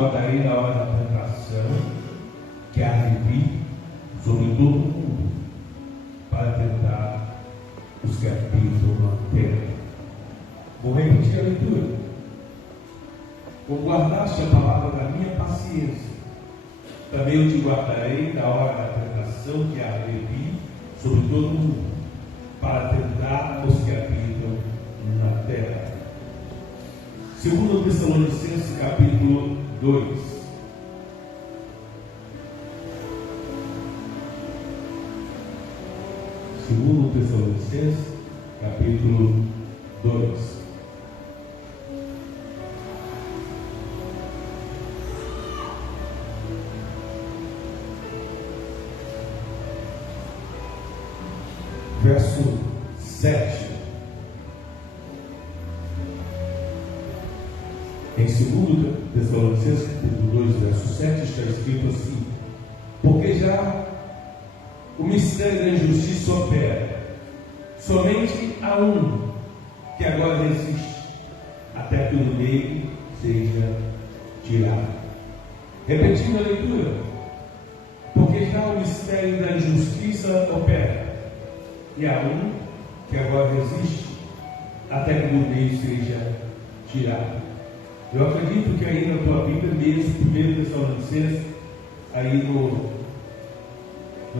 guardarei na hora da tentação, que há de vir sobre todo o mundo, para tentar os que habitam na terra. Vou repetir a leitura. Vou guardar-te a palavra da minha paciência. Também eu te guardarei na hora da tentação, que há de vir sobre todo o mundo, para tentar os que habitam na terra. 2 Tessalonicenses capítulo 2. Segundo Tessalonicenses capítulo 2. Verso 7. Em 2 Tessalonicenses capítulo 2, verso 7, está escrito assim: porque já o mistério da injustiça opera, somente há um que agora resiste, até que o meio seja tirado. Repetindo a leitura: porque já o mistério da injustiça opera, e há um que agora resiste, até que o meio seja tirado. Eu acredito que aí na tua Bíblia mesmo, 1 Tessalonicenses, aí no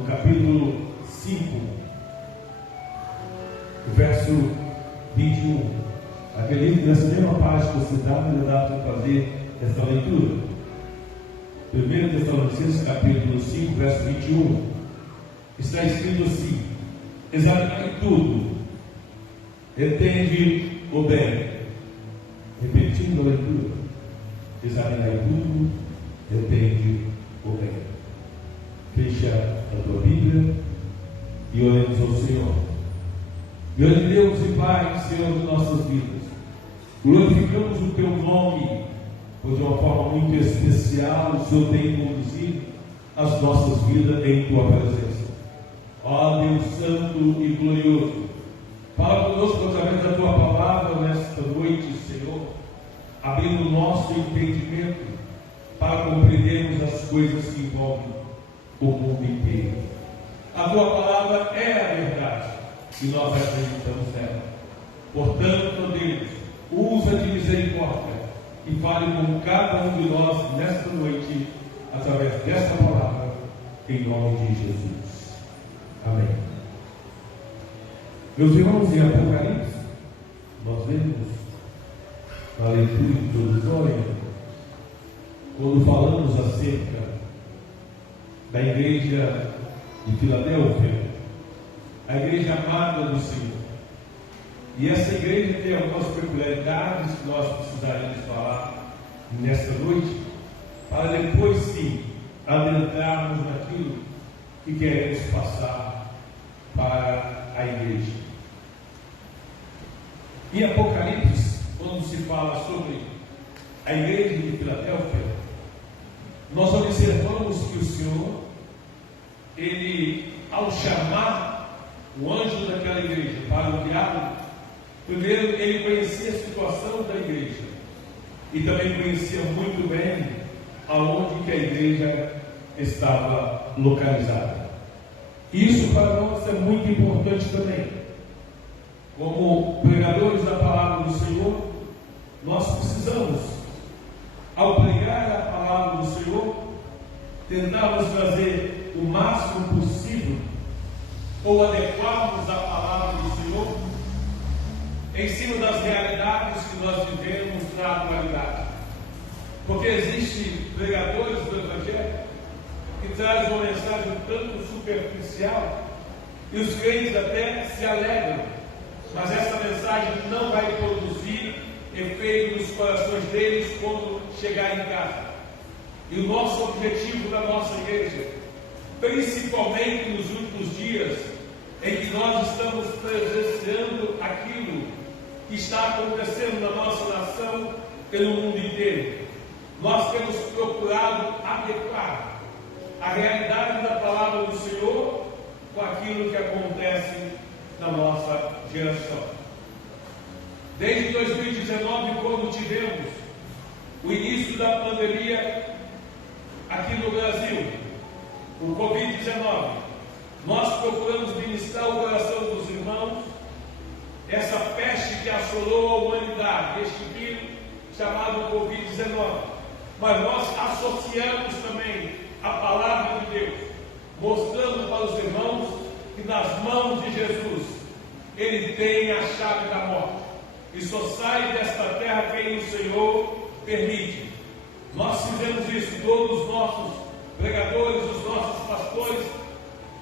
capítulo 5, verso 21, acredito que nessa mesma página que você dá para fazer essa leitura. 1 Tessalonicenses capítulo 5, verso 21, está escrito assim: examinai tudo, retende o bem. Repetindo a leitura: examinai tudo, retende o bem. Fecha a tua Bíblia e oremos ao Senhor. Grande Deus e Pai, Senhor de nossas vidas, glorificamos o Teu nome, pois de uma forma muito especial o Senhor tem conduzido as nossas vidas em Tua presença. Ó Deus Santo e glorioso, fala conosco através da Tua palavra nesta noite, Senhor, abrindo o nosso entendimento para compreendermos as coisas que envolvem o mundo inteiro. A Tua palavra é a verdade e nós acreditamos nela. Portanto, ó Deus, usa de misericórdia e fale com cada um de nós nesta noite, através desta palavra, em nome de Jesus. Amém. Meus irmãos, em Apocalipse, nós vemos na leitura introdutória, quando falamos acerca da igreja de Filadélfia, a igreja amada do Senhor. E essa igreja tem algumas peculiaridades que nós precisaremos falar nesta noite, para depois sim adentrarmos naquilo que queremos passar para a igreja. Em Apocalipse, quando se fala sobre a igreja de Filadélfia, nós observamos que o Senhor, Ele, ao chamar o anjo daquela igreja para o diálogo, primeiro ele conhecia a situação da igreja e também conhecia muito bem aonde que a igreja estava localizada. Isso para nós é muito importante também. Como pregadores da palavra do Senhor, nós precisamos, ao pregar a palavra do Senhor, tentarmos trazer o máximo possível, ou adequarmos a palavra do Senhor em cima das realidades que nós vivemos na atualidade. Porque existem pregadores do Evangelho que trazem uma mensagem um tanto superficial e os crentes até se alegram, mas essa mensagem não vai produzir efeito nos corações deles quando chegar em casa. E o nosso objetivo da nossa igreja, principalmente nos últimos dias, em que nós estamos presenciando aquilo que está acontecendo na nossa nação e no mundo inteiro, nós temos procurado adequar a realidade da palavra do Senhor com aquilo que acontece na nossa geração. Desde 2019, quando tivemos o início da pandemia aqui no Brasil, o Covid-19, nós procuramos ministrar o coração dos irmãos, essa peste que assolou a humanidade, este vírus chamado Covid-19. Mas nós associamos também a palavra de Deus, mostrando para os irmãos que nas mãos de Jesus, Ele tem a chave da morte. E só sai desta terra quem o Senhor permite. Nós fizemos isso, todos os nossos pregadores, os nossos pastores,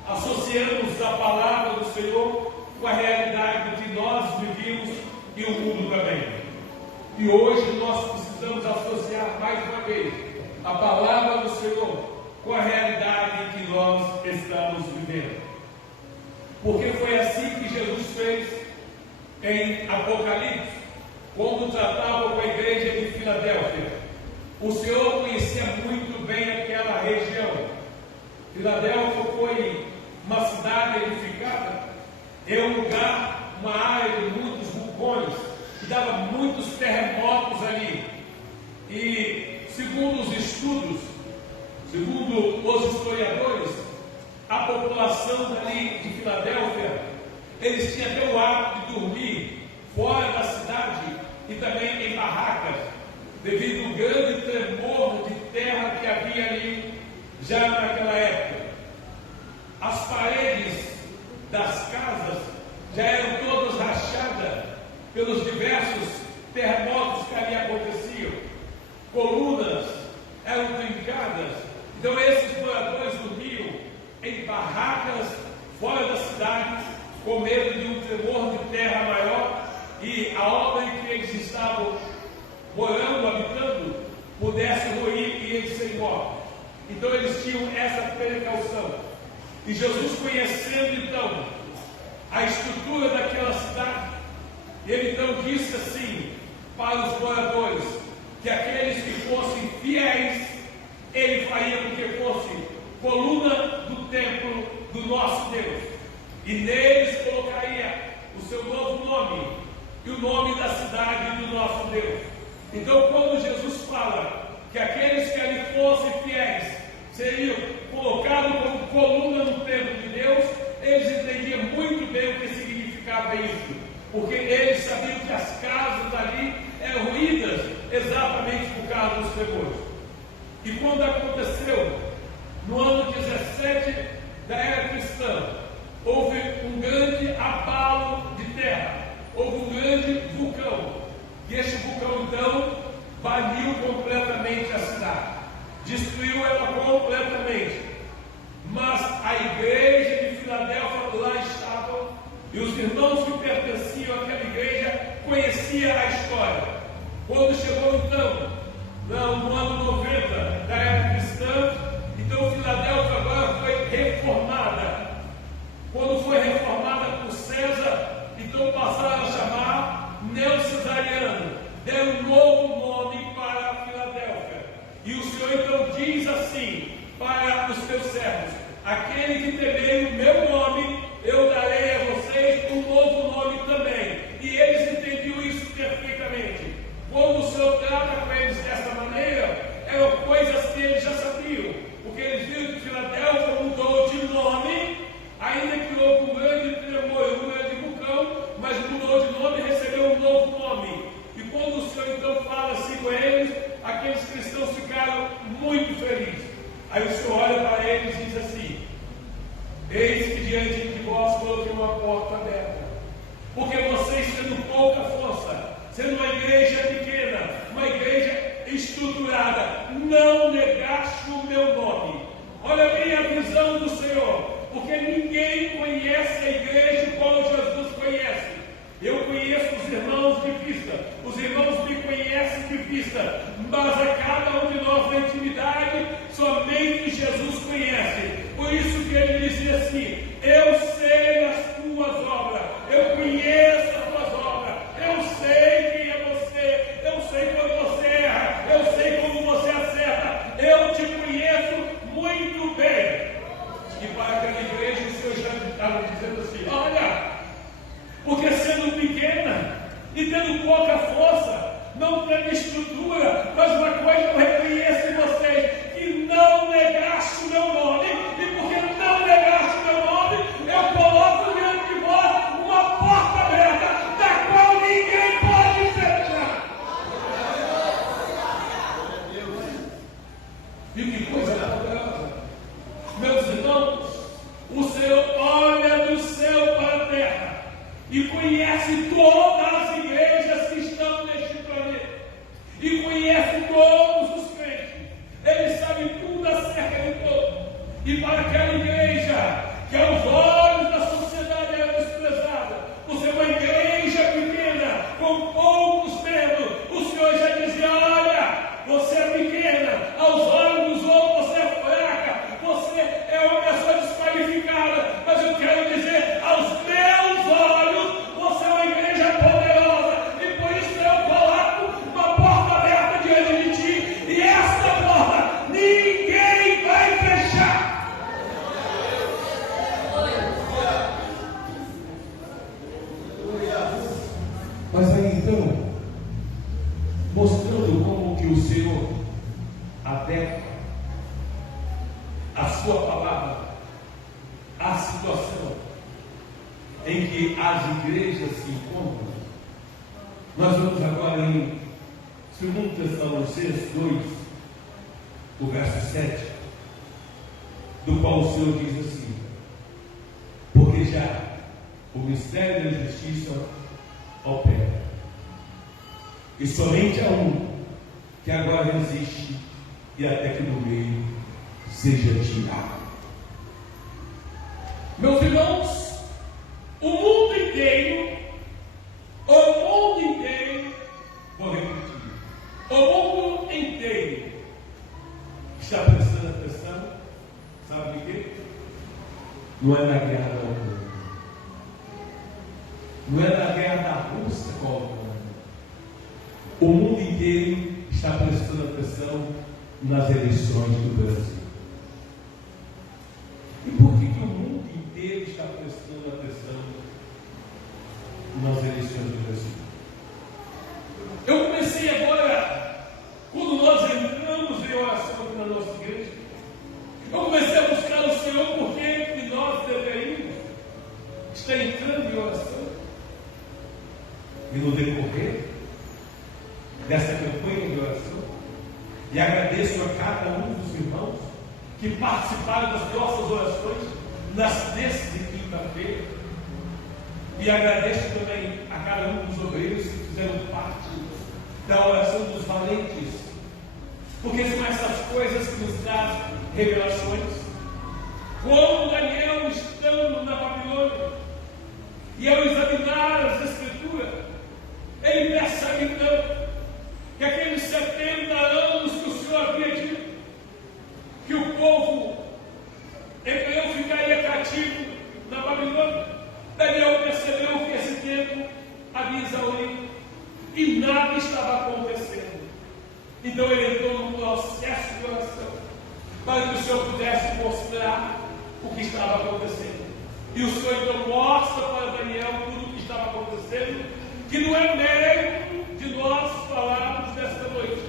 associamos a palavra do Senhor com a realidade que nós vivimos e o mundo também. E hoje nós precisamos associar mais uma vez a palavra do Senhor com a realidade em que nós estamos vivendo. Porque foi assim que Jesus fez em Apocalipse, quando tratava com a igreja de Filadélfia. O Senhor conhecia muito bem aquela região. Filadélfia foi uma cidade edificada, é um lugar, uma área de muitos vulcões, que dava muitos terremotos ali. E segundo os estudos, segundo os historiadores, a população dali de Filadélfia, eles tinham até o hábito de dormir fora da cidade e também em barracas, devido ao grande tremor de terra que havia ali já naquela época. As paredes das casas já eram todas rachadas pelos diversos terremotos que ali aconteciam. Colunas eram trincadas. Então esses moradores dormiam em barracas fora da cidade, com medo de um tremor de terra maior e a obra em que eles estavam morando, habitando, pudesse ruir e eles serem mortos. Então eles tinham essa precaução. E Jesus, conhecendo então a estrutura daquela cidade, ele então disse assim para os moradores, que aqueles que fossem fiéis, ele faria com que fosse coluna do templo do nosso Deus, e neles colocaria o seu novo nome e o nome da cidade do nosso Deus. Então, quando Jesus fala que aqueles que ali fossem fiéis seriam colocados como coluna no templo de Deus, eles entendiam muito bem o que significava isso, porque eles sabiam que as casas ali eram ruídas exatamente por causa dos tremores. E quando aconteceu no ano 17 da era cristã, houve um grande abalo de terra, houve um grande vulcão, e este vulcão então baniu completamente a cidade, destruiu ela completamente. Mas a igreja de Filadélfia lá estava, e os irmãos que pertenciam àquela igreja conheciam a história. Quando chegou então, no ano 90 da era cristã, então Filadélfia agora foi reformada. Quando foi reformada por César, então passaram a chamar Neocesariano, deram um novo nome para Filadélfia. E o Senhor então diz assim para os seus servos: aquele que temerem o meu nome, eu darei a vocês um novo nome também. E eles entendiam isso perfeitamente. Quando o Senhor trata com eles dessa maneira, eram coisas que eles já sabiam, porque eles viram que Filadélfia mudou de nome, ainda que houve um grande tremor, um grande vulcão, mas mudou de nome e recebeu um novo nome. E quando o Senhor então fala assim com eles, aqueles cristãos ficaram muito felizes. Aí o Senhor olha para eles e diz assim: eis que diante de vós coloquei uma porta aberta, porque vocês, tendo pouca força, sendo uma igreja pequena, uma igreja estruturada, não negaste o meu nome. Olha bem a visão do Senhor, porque ninguém conhece a igreja como Jesus conhece. Eu conheço os irmãos de vista, os irmãos me conhecem de vista, mas a cada um de nós na intimidade, somente Jesus conhece. Por isso que ele dizia assim: eu sei as tuas obras, eu conheço as tuas obras, eu sei quem é você, eu sei quando você erra, eu sei como você acerta, eu te conheço muito bem. E para aquela igreja o Senhor já estava dizendo assim: olha, porque sendo pequena e tendo pouca força, não teve estrutura, mas uma coisa eu reconheço em vocês, que não negaste o meu nome, e porque não negaste o meu nome, eu coloco diante de vós uma porta aberta, da qual ninguém pode fechar. E que coisa maravilhosa, meus irmãos, o Senhor olha do céu para a terra e conhece todas as igrejas que estão neste planeta, e conhece todos os crentes. Ele sabe tudo acerca de todos. E para aquela igreja que aos olhos da sociedade é desprezada, por ser uma igreja pequena, com poucos membros, o Senhor já dizia: olha, você é pequena, aos olhos dos outros você é fraca, você é uma pessoa desqualificada, mas eu quero dizer, aos meus olhos, você é uma igreja poderosa, e por isso eu coloco uma porta aberta diante de ti, e esta porta ninguém vai fechar. Mas aí então, mostrando como que o Senhor adequa a sua palavra à situação em que as igrejas se encontram, nós vamos agora em 2 Tessalonicenses 2, o verso 7, do qual o Senhor diz assim: porque já o mistério da justiça opera, e somente há um que agora existe, e até que no meio seja tirado. Meus irmãos, o mundo inteiro, vou repetir, o mundo inteiro está prestando atenção, sabe de quê? Não é na guerra da Ucrânia, não é na guerra da Rússia com a Ucrânia. O mundo inteiro está prestando atenção nas eleições do Brasil. E por que o mundo inteiro está prestando atenção nas eleições do Brasil? Eu comecei agora, quando nós entramos em oração aqui na nossa igreja, eu comecei a buscar o Senhor porque nós deveríamos estar entrando em oração. E no decorrer dessa campanha de oração, e agradeço a cada um dos irmãos que participaram das nossas orações nas terças de quinta-feira, e agradeço também a cada um dos obreiros que fizeram parte da oração dos valentes, porque são essas coisas que nos trazem revelações. Quando Daniel, estando na Babilônia, e ao examinar as Escrituras, ele percebe então que aqueles 70 anos que o Senhor havia dito que o povo hebreu ficaria cativo na Babilônia, Daniel percebeu que esse tempo havia exaurido e nada estava acontecendo. Então ele entrou num processo de oração para que o Senhor pudesse mostrar o que estava acontecendo. E o Senhor então mostra para Daniel tudo o que estava acontecendo, que não é mérito de nós falarmos desta noite.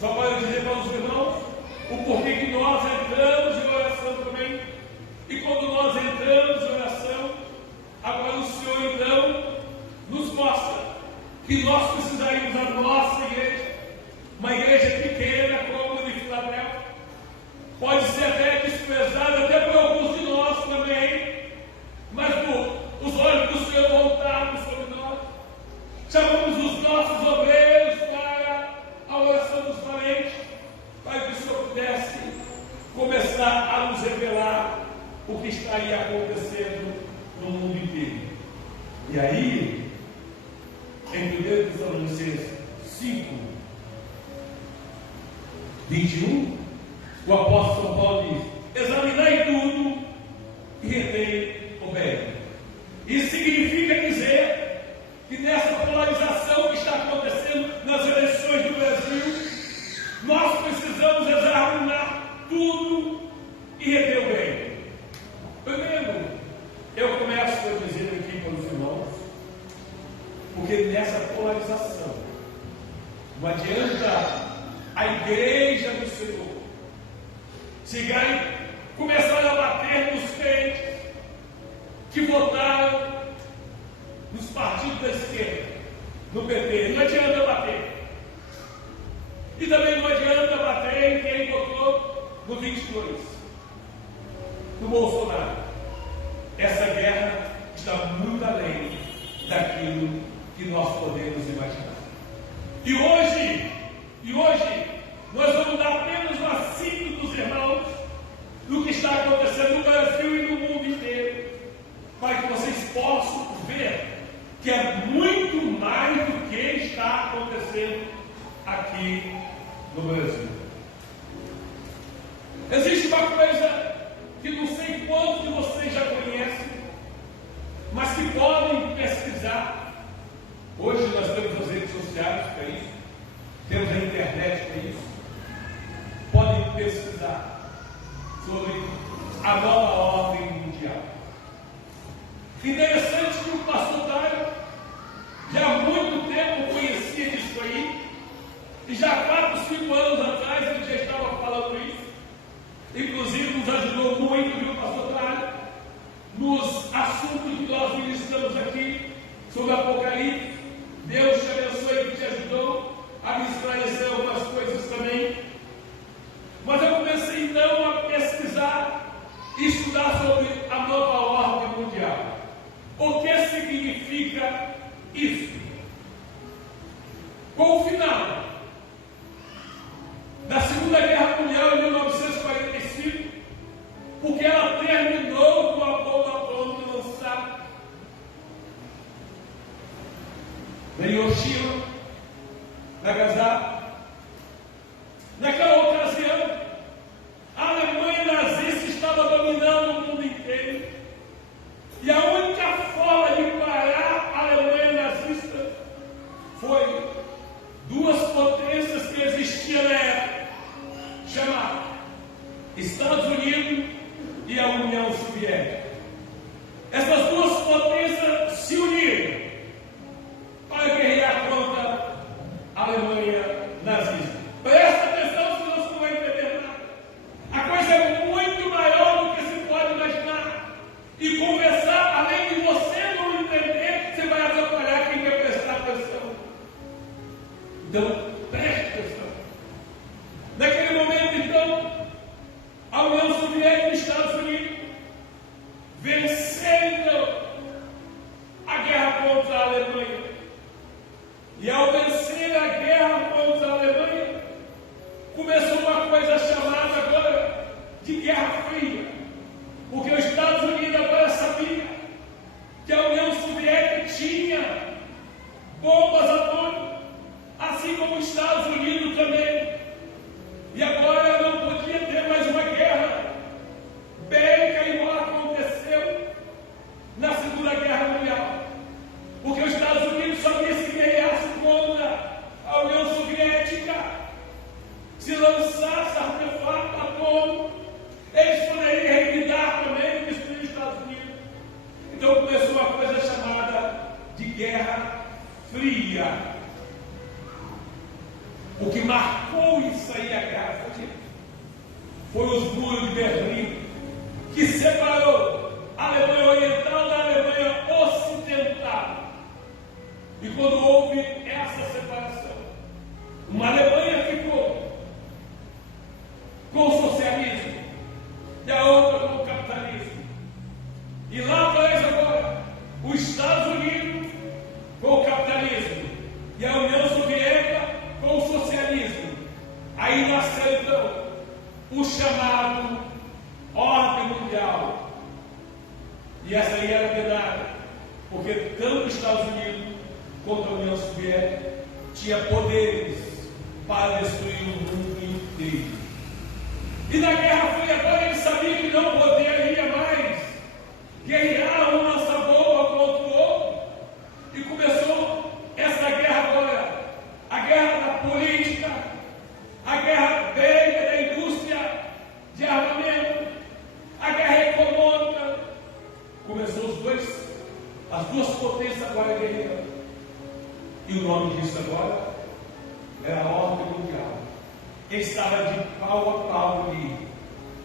Só para dizer para os irmãos o porquê que nós entramos em oração também. E quando nós entramos em oração, agora o Senhor então nos mostra que nós precisaríamos da nossa igreja, uma igreja pequena como a de Filadélfia, pode ser até desprezada até por alguns de nós também, mas os olhos do Senhor voltados sobre nós. Chamamos os nossos obreiros para a oração dos valentes, para que o Senhor pudesse começar a nos revelar o que estaria acontecendo no mundo inteiro. E aí, em 1 Tessalonicenses 5, 21, o apóstolo São Paulo diz: examinai tudo e retei o bem. Isso significa dizer que nessa polarização que está acontecendo nas eleições do Brasil, nós precisamos examinar tudo e reter o bem. Primeiro, eu começo a dizer aqui para os irmãos, porque nessa polarização chegaram e começaram a bater nos crentes que votaram nos partidos da esquerda, no PT. Não adianta bater. E também não adianta bater em quem votou no 22, no Bolsonaro. Essa guerra está muito além daquilo que nós podemos imaginar. E hoje, nós vamos dar apenas uma síntese dos irmãos do que está acontecendo no Brasil e no mundo inteiro, para que vocês possam ver que é muito mais do que está acontecendo aqui no Brasil. Existe uma coisa que não sei quantos de vocês já conhecem, mas que podem pesquisar. Hoje nós temos as redes sociais para isso, temos a internet para isso. Podem pesquisar sobre a nova ordem mundial. Interessante que o pastor Dário já há muito tempo conhecia disso aí, e já há 4, 5 anos atrás ele já estava falando isso. Inclusive nos ajudou muito, viu, pastor Dário, nos assuntos que nós ministramos aqui sobre Apocalipse. Deus te abençoe e te ajudou a me esclarecer algumas coisas também. Mas eu comecei então a pesquisar e estudar sobre a nova ordem mundial. O que significa isso? Com o final da Segunda Guerra Mundial em 1945, porque ela terminou com a bomba atômica lançada em Hiroshima, Nagasaki. Naquela ocasião, a Alemanha nazista estava dominando o mundo inteiro, e a única forma de parar a Alemanha nazista foi duas potências que existiam na época, chamadas Estados Unidos e a União Soviética. Essas duas potências se uniram para guerrear contra a Alemanha nazista. Presta atenção, senão você não vai entender nada. A coisa é muito maior do que se pode imaginar. E conversar, além de você não entender, você vai atrapalhar quem quer prestar atenção. Então, preste atenção. Naquele momento, então, a União Soviética e os Estados Unidos venceram a guerra contra a Alemanha. E ao vencer a guerra contra a Alemanha, começou uma coisa chamada agora de Guerra Fria. Porque os Estados Unidos agora sabiam que a União Soviética tinha bombas atômicas, assim como os Estados Unidos também. E agora não podia ter mais uma guerra bélica igual aconteceu na Segunda Guerra Mundial. Porque os Estados Unidos sabiam se guerreasse contra a União Soviética, se lançasse artefato atômico, eles poderiam revidar também e destruir os Estados Unidos. Então começou uma coisa chamada de Guerra Fria. O que marcou isso aí, a Guerra Fria, foi os muros de Berlim, que separou a Alemanha Oriental da Alemanha Ocidental. E quando houve essa separação, uma Alemanha ficou com o socialismo e a outra com o capitalismo. E lá atrás agora, os Estados Unidos com o capitalismo e a União Soviética com o socialismo. Aí nasceu então o chamado ordem mundial. E essa aí era verdade, porque tanto os Estados Unidos quanto a União Soviética tinha poderes para destruir o mundo inteiro. E na Guerra Fria agora eles sabiam que não poderia mais guerrear um lança-bomba contra o outro. E começou essa guerra agora, a guerra da política, a guerra bélica da indústria de armamento, a guerra econômica. Começou as duas potências agora guerreando. E o nome disso agora era a ordem mundial. Ele estava de pau a pau ali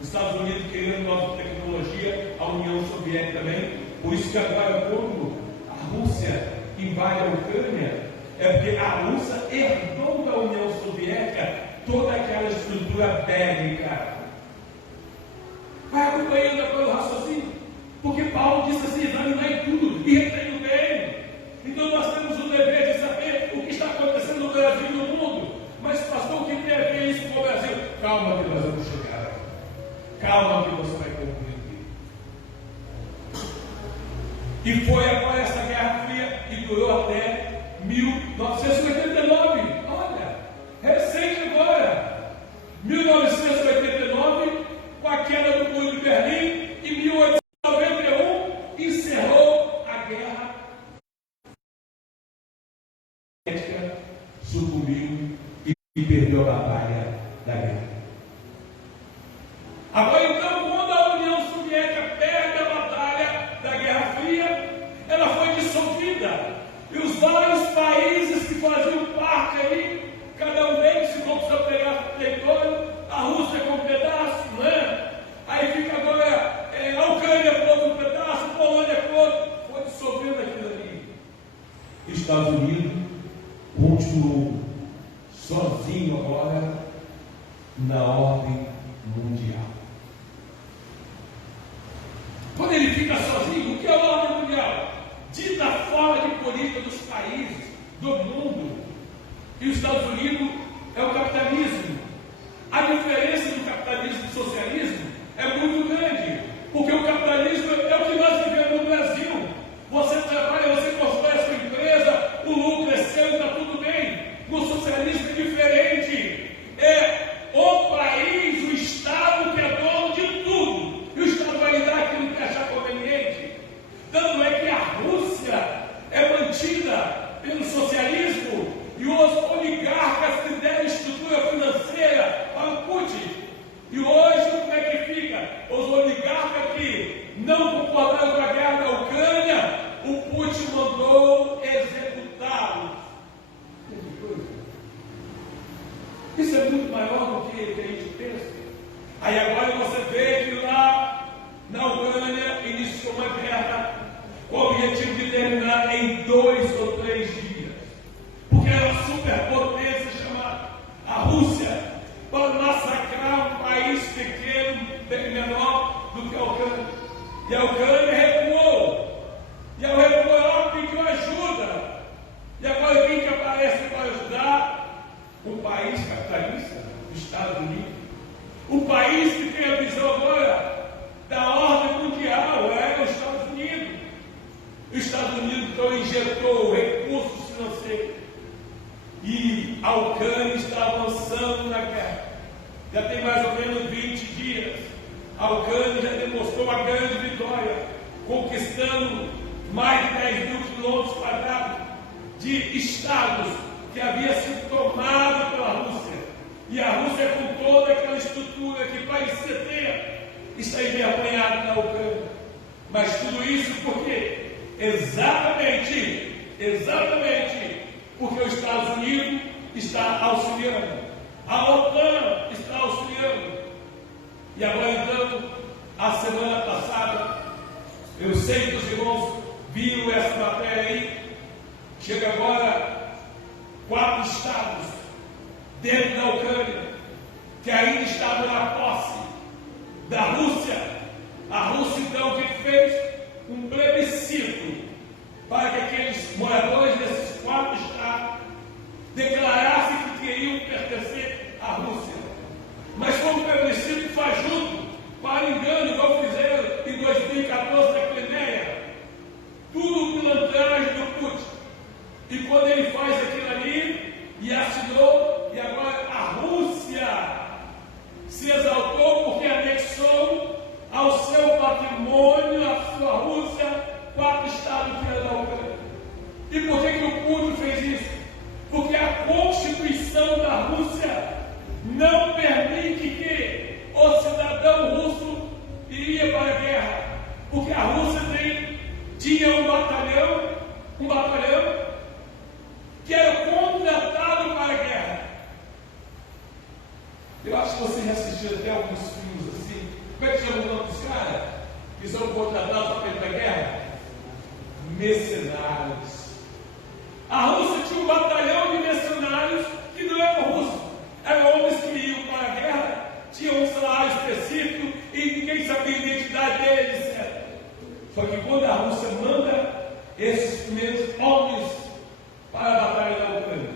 Os Estados Unidos querendo nova tecnologia, a União Soviética também. Por isso que agora, quando a Rússia invade a Ucrânia, é porque a Rússia herdou da União Soviética toda aquela estrutura bélica. Vai acompanhando pelo raciocínio, porque Paulo disse assim: examinai tudo e retém o bem. Então nós temos o dever de saber o que está acontecendo no Brasil e no mundo. Mas, pastor, o que tem a ver isso com o Brasil? Calma que nós vamos chegar. Calma que você vai compreender. E foi agora essa Guerra Fria e durou até 1989. Olha, recente agora. 1989, com a queda do Muro de Berlim, e 1891 encerrou a guerra. A Soviética sucumbiu e perdeu a batalha da guerra. Agora então, quando a União Soviética perde a batalha da Guerra Fria, ela foi dissolvida. E os vários países que faziam parte aí, cada um deles se conquistou um pedaço do território, a Rússia com um pedaço, né? Aí fica agora a Ucrânia com outro pedaço, a Polônia com outro, foi dissolvendo aquilo ali. Estados Unidos continuou sozinho agora na ordem mundial. Quando ele fica sozinho, o que é a ordem mundial? Dita a forma de política dos países, do mundo. E os Estados Unidos é o capitalismo. A diferença do capitalismo e do socialismo é muito grande, porque o capitalismo é o que nós vivemos no Brasil. Você trabalha, você constrói a sua empresa, o lucro é seu, está tudo bem. No socialismo é diferente. É o país, o Estado que é dono de tudo. E o Estado vai lhe dar aquilo que achar conveniente. Tanto é que a Rússia é mantida pelo socialismo e os oligarcas que deram estrutura financeira para o Putin. E hoje como é que fica? Os oligarcas que não concordaram com a guerra da Ucrânia, o Putin mandou executá-los. Isso é muito maior do que a gente pensa. Aí agora você vê que lá na Ucrânia iniciou uma guerra com o objetivo de terminar em 2 ou 3 dias. Porque era uma superpotência chamada a Rússia, para massacrar um país pequeno, bem menor do que a Ucrânia. E a Ucrânia recuou. E ao recuar, ela pediu ajuda. E agora quem que aparece para ajudar? Um país capitalista, os Estados Unidos. O país que tem a visão agora da ordem mundial é os Estados Unidos. Os Estados Unidos então injetou recursos financeiros. E a Ucrânia está avançando na guerra. Já tem mais ou menos 20 dias. A Ucrânia já demonstrou uma grande vitória, conquistando mais de 10 mil quilômetros quadrados de estados que havia sido tomado pela Rússia. E a Rússia, com toda aquela estrutura que parecia ter, está envergonhada na Ucrânia. Mas tudo isso por quê? Exatamente porque os Estados Unidos está auxiliando, a OTAN está auxiliando. E agora então, a semana passada, eu sei que os irmãos viram essa matéria aí, chega agora 4 estados dentro da Ucrânia que ainda estavam na posse da Rússia. A Rússia então o que fez? Um plebiscito para que aqueles moradores desses 4 estados declarassem que queriam pertencer à Rússia. Mas como o plebiscito fajuto, para engano, igual fizeram em 2014 na Crimeia, tudo pilantragem do Putin. E quando ele faz aquilo ali e assinou, e agora a Rússia se exaltou porque anexou ao seu patrimônio, à sua Rússia, 4 estados que eram da Ucrânia. E por que o Putin fez isso? Porque a Constituição da Rússia não permite que o cidadão russo iria para a guerra. Porque a Rússia tinha um batalhão que era contratado para a guerra. Eu acho que você já assistiu até alguns filmes assim, Como é que chama o nome dos caras? Que são contratados para ir para a guerra? Mercenários. A Rússia tinha um batalhão de mercenários que não eram russos. Eram homens que iam para a guerra, tinham um salário específico e ninguém sabia a identidade deles, etc. Só que quando a Rússia manda esses primeiros homens para a batalha da Ucrânia,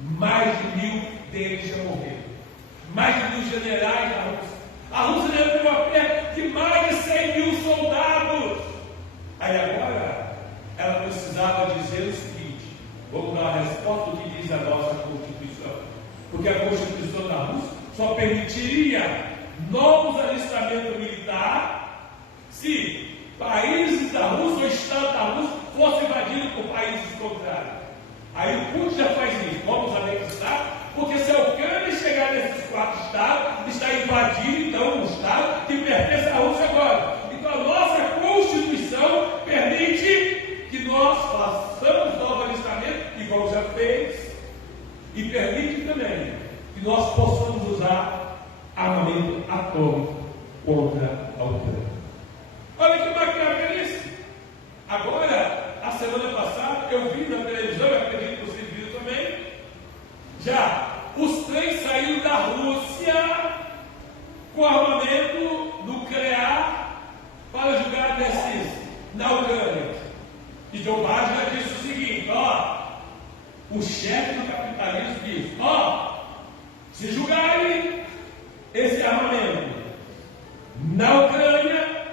mais de 1000 deles já morreram. Mais de 1000 generais da Rússia. A Rússia levou a perto de mais de 100.000 soldados. Aí agora, ela precisava dizer o seguinte: vamos dar a resposta do que diz a nossa Constituição. Porque a Constituição da Rússia só permitiria novos alistamentos militares se países da Rússia ou Estado da Rússia fossem invadidos por países contrários. Aí o Putin já faz isso: vamos anexar, porque se a Ucrânia chegar nesses 4 estados, está invadindo então um estado que pertence à Rússia agora. Então a nossa Constituição permite que nós façamos novo alistamento, igual já fez, e permite também que nós possamos usar armamento atômico contra a Ucrânia. Olha que bacana é isso. Agora, a semana passada, eu vi na televisão, eu acredito que vocês viram também, já os trens saíram da Rússia com armamento nuclear para jogar na Ucrânia. E Joe Biden já disse o seguinte: o chefe do capitalismo diz, se jogarem esse armamento na Ucrânia,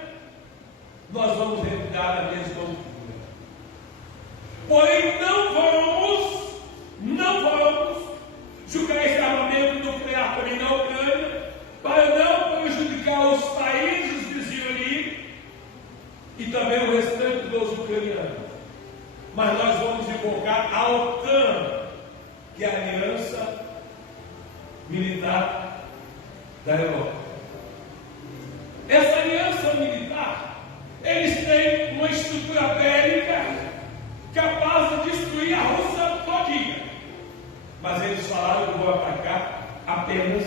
nós vamos retirar a mesma altura. Porém, não vamos jogar esse armamento nuclear também na Ucrânia, para não prejudicar os países vizinhos ali e também o restante dos ucranianos. Mas nós vamos invocar a OTAN, que é a aliança militar da Europa. Essa aliança militar, eles têm uma estrutura bélica capaz de destruir a Rússia todinha. Mas eles falaram que vão atacar apenas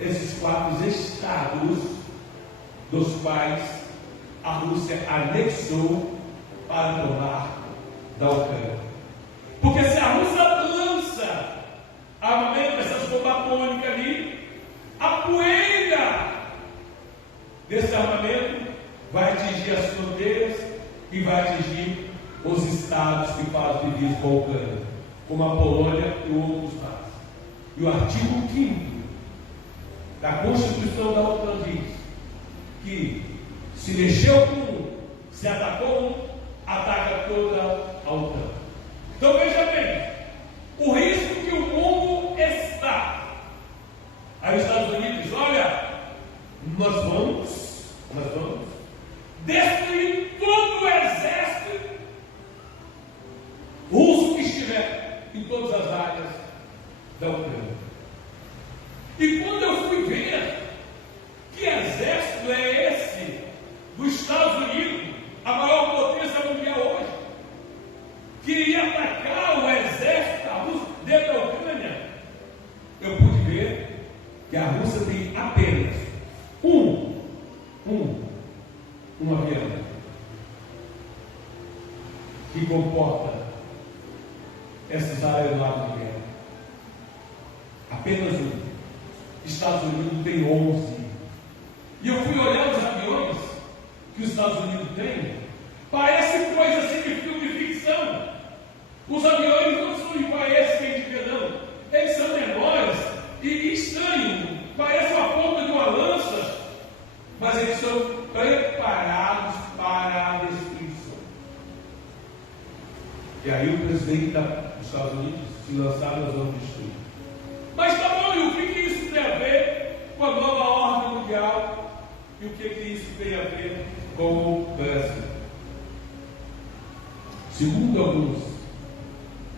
esses 4 estados dos quais a Rússia anexou para tomar da Ucrânia. Porque se a Rússia lança armamento, essas bombas atômicas ali, a poeira desse armamento vai atingir as fronteiras e vai atingir os estados que fazem divisa com a Ucrânia, como a Polônia e outros estados. E o artigo 5º da Constituição da OTAN diz que se mexeu com um, se atacou um, ataca toda a OTAN. Então veja bem, o risco que o mundo está. Aí os Estados Unidos diz: olha, nós vamos destruir todo o exército russo que estiver em todas as áreas da Ucrânia. E quando eu fui ver que exército é esse dos Estados Unidos, a maior potência mundial hoje, que iria atacar o exército da Rússia dentro da Ucrânia, eu pude ver que a Rússia tem apenas um avião que comporta essas aeronaves de guerra. Apenas um. Estados Unidos tem 11. E eu fui olhar os aviões que os Estados Unidos têm. Parece coisa assim de filme de ficção. Os aviões não são iguais a esse que a gente vê, não. Eles são menores e estranhos. Parece uma ponta de uma lança. Mas eles são preparados para a destruição. E aí o presidente dos Estados Unidos se lançaram, nós vamos destruir. Mas tá bom, e o que isso tem a ver com a nova ordem mundial? E o que isso tem a ver com o Brasil? Segundo alguns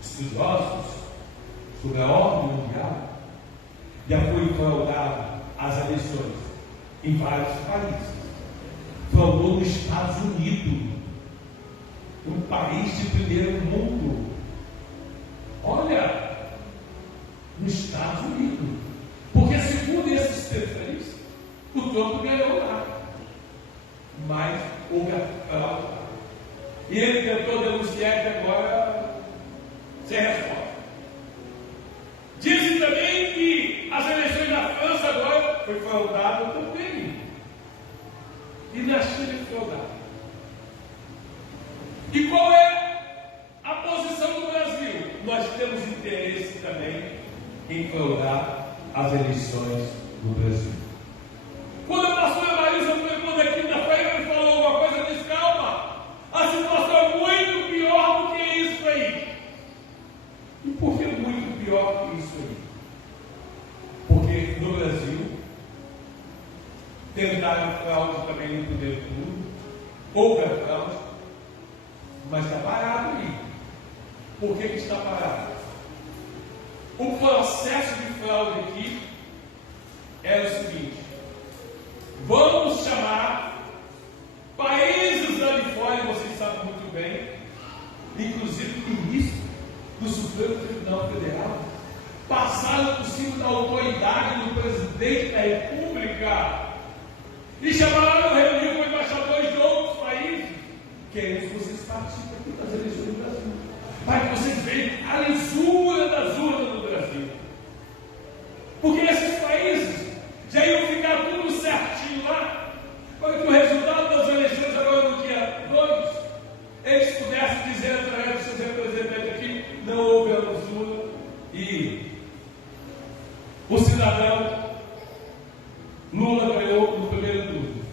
estudiosos sobre a ordem mundial, já foi fraudado as eleições em vários países. Fraudou nos Estados Unidos, um país de primeiro mundo. Olha, nos Estados Unidos. Porque segundo esses perfis, O Trump ganhou lá, mas houve a fraude. E ele tentou denunciar que agora sem resposta. Dizem também que as eleições na França agora foi fraudada também. E na China foi fraudada. E qual é a posição do Brasil? Nós temos interesse também em fraudar as eleições no Brasil. Quando a pastora Marisa foi aqui na feira e falou alguma coisa, eu disse: calma, a situação é muito pior do que isso aí. E por que muito pior do que isso aí? Porque no Brasil tentaram fraude também no primeiro turno, houve a fraude, mas está parado aí. Por que está parado? O processo de fraude aqui é o seguinte: vamos chamar países lá de fora, vocês sabem muito bem, inclusive ministros do Supremo Tribunal Federal, passaram por cima da autoridade do presidente da República e chamaram reunião com embaixadores de outros países, querendo que vocês participem aqui das eleições do Brasil, para que vocês vejam a lisura das urnas do Brasil. Porque esses países já iam ficar tudo certinho lá, para que o resultado das eleições agora no dia 2, eles pudessem dizer através dos seus representantes aqui: não houve a lisura e o cidadão Lula ganhou no primeiro turno.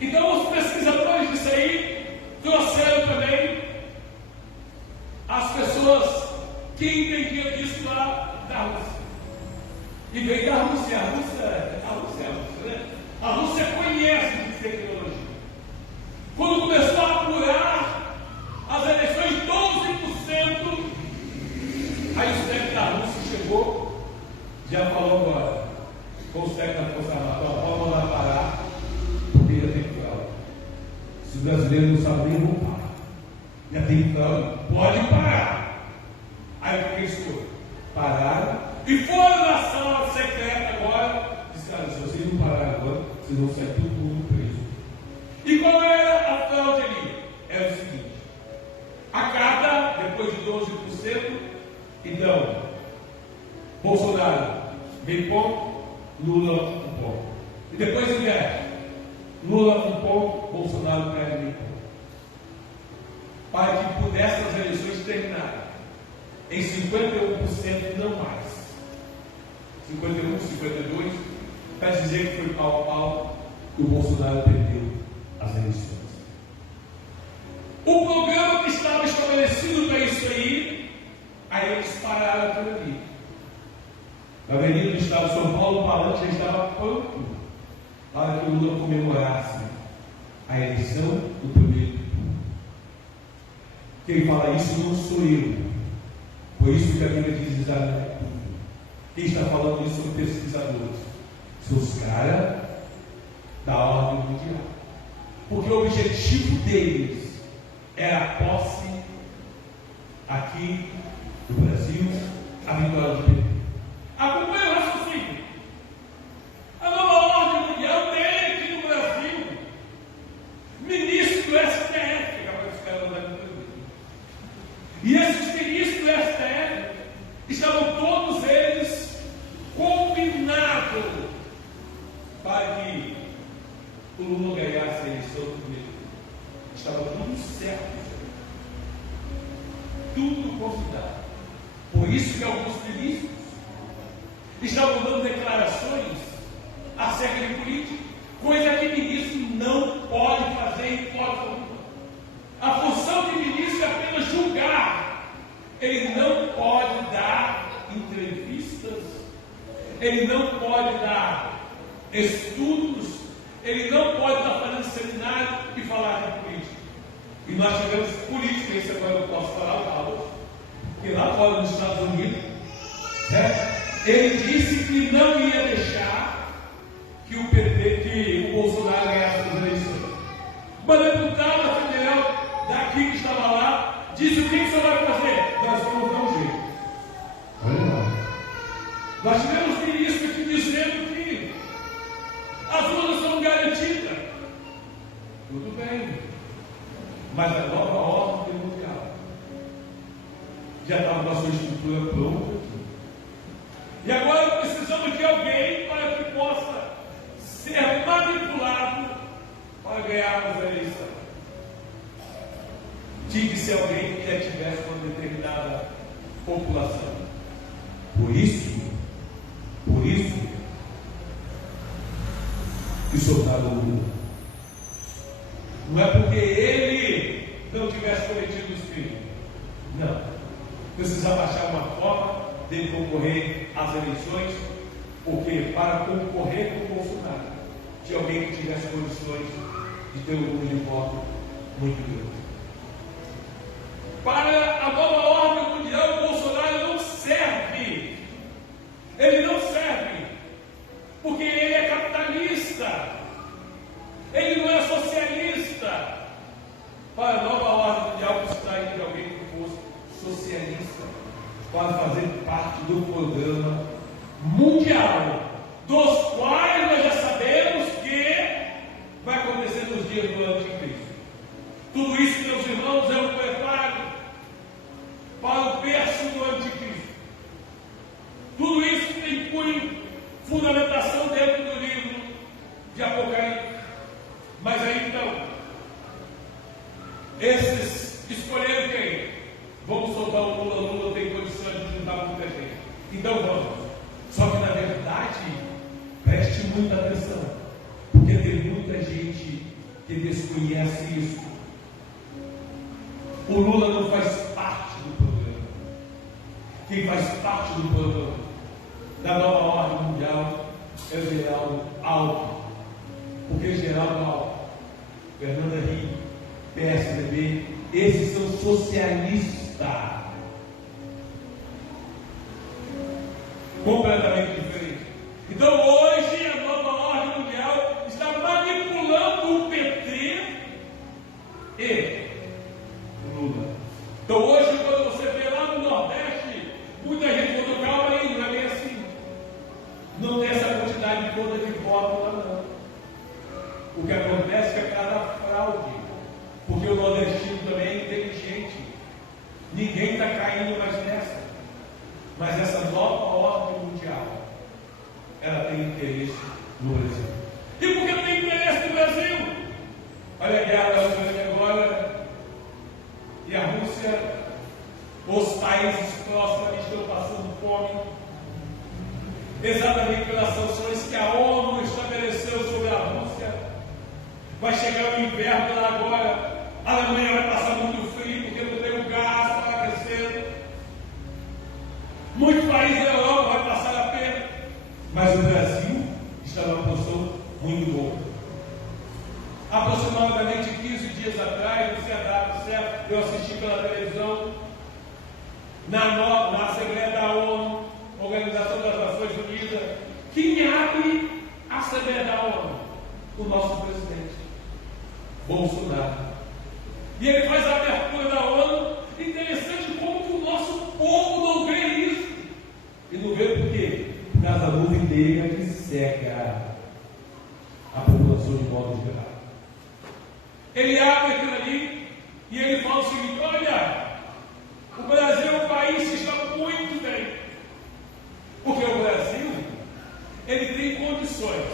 Então os pesquisadores disso aí trouxeram também as pessoas que entendiam disso lá da Rússia. E veio da Rússia. A Rússia, né? A Rússia conhece de tecnologia. Quando começou a apurar as eleições, 12%, aí o técnico da Rússia chegou, já falou agora, com os técnicos da Força Armada: vamos lá parar, porque já tem fraude. Se o brasileiro não sabe nem, vão parar. Já tem fraude, pode parar. Aí o que eles foram? Pararam e foram na sala secreta agora. Disseram: se vocês não pararem agora, vocês vão sair todo mundo preso. E qual era a fraude ali? Era o seguinte: a cada, depois de 12%, então, Bolsonaro meio ponto, Lula um ponto. E depois inverte: Lula um ponto, Bolsonaro perde meio ponto. Para que pudessem as eleições terminarem em 51%, não mais. 51, 52, para dizer que foi pau a pau e o Bolsonaro perdeu as eleições. O programa que estava estabelecido para isso aí eles pararam aquilo ali. Na avenida do Estado de São Paulo, o palanque já estava pronto para que o Lula comemorasse a eleição do primeiro turno. Quem fala isso não sou eu. Por isso que a Bíblia diz exatamente. Quem está falando isso são pesquisadores. São os caras da ordem mundial. Porque o objetivo deles é a posse aqui no Brasil, a vitória do PT. Acompanhe o raciocínio. A nova ordem mundial tem aqui no Brasil ministro do STF, que acabou de ficar andando no Brasil. E esses ministros do STF estavam todos eles combinados para que o Lula ganhasse a eleição do primeiro turno. Estava tudo certo. Tudo convidado. Por isso que alguns ministros estavam dando declarações acerca de política, coisa que ministro não pode fazer em hipótese alguma. A função de ministro é apenas julgar. Ele não pode dar entrevistas, ele não pode dar estudos, ele não pode estar fazendo seminário e falar de política. E nós tivemos política, isso agora eu posso falar o Paulo, que lá fora nos Estados Unidos, ele disse que não ia deixar que o PT, que o Bolsonaro ganhasse as eleições. Uma deputada federal daqui que estava lá disse: o que você vai fazer? Nós vamos dar um jeito. Olha lá. Nós tivemos ministros aqui dizendo que se alguém que já tivesse uma determinada população. Por isso, que soltaram o Lula. Não é porque ele não tivesse cometido os crimes. Não. Precisava achar uma forma de concorrer às eleições, porque para concorrer com o Bolsonaro, tinha alguém que tivesse condições de ter um número de voto muito grande. Para a nova ordem mundial, o Bolsonaro não serve. Ele não serve, porque ele é capitalista. Ele não é socialista. Para a nova ordem mundial, precisaria de alguém que fosse socialista, para fazer parte do programa mundial, dos quais nós já sabemos que vai acontecer nos dias do anticristo. Tudo isso, meus irmãos, é um preparo para o berço do anticristo. Tudo isso tem cunho, fundamentação dentro do livro de Apocalipse. Mas aí então, esses escolheram quem? Vamos soltar o Lula, Lula tem condições de juntar muita gente. Então vamos. Só que na verdade, preste muita atenção, porque tem muita gente que desconhece isso. O Lula não faz parte do programa. Quem faz parte do programa da nova ordem mundial é o Geraldo Alckmin. Porque Geraldo Alckmin, Fernanda Henrique, PSDB, esses são socialistas. Completamente diferente. Então hoje a nova ordem mundial está manipulando o PT e Lula. Então hoje, quando você vê lá no Nordeste, muita gente falou, calma aí, não é bem assim. Não tem essa quantidade toda de votos lá não. O que acontece é cada fraude, porque o nordestino também é inteligente. Ninguém está caindo mais nessa. Mas essa nova ordem mundial, ela tem interesse no Brasil. E por que tem interesse no Brasil? Olha a guerra da Ucrânia agora, e a Rússia, os países próximos estão passando fome, exatamente pelas sanções que a ONU estabeleceu sobre a Rússia. Vai chegar o inverno lá agora, a Alemanha vai passar muito frio, porque não tem o gás para aquecer. Muitos países da Europa vai passar a pena, mas o Brasil está numa posição muito boa. Aproximadamente 15 dias atrás, no CEDAW, eu assisti pela televisão, na Assembleia da ONU, Organização das Nações Unidas. Quem abre a Assembleia da ONU? O nosso presidente, Bolsonaro. E ele faz a abertura da ONU. Interessante como que o nosso povo não vê isso. E não vê por quê? Por causa da nuvem negra que cega a população de modo geral. Ele abre aquilo ali e ele fala o seguinte: olha, o Brasil é um país que está muito bem. Porque o Brasil, ele tem condições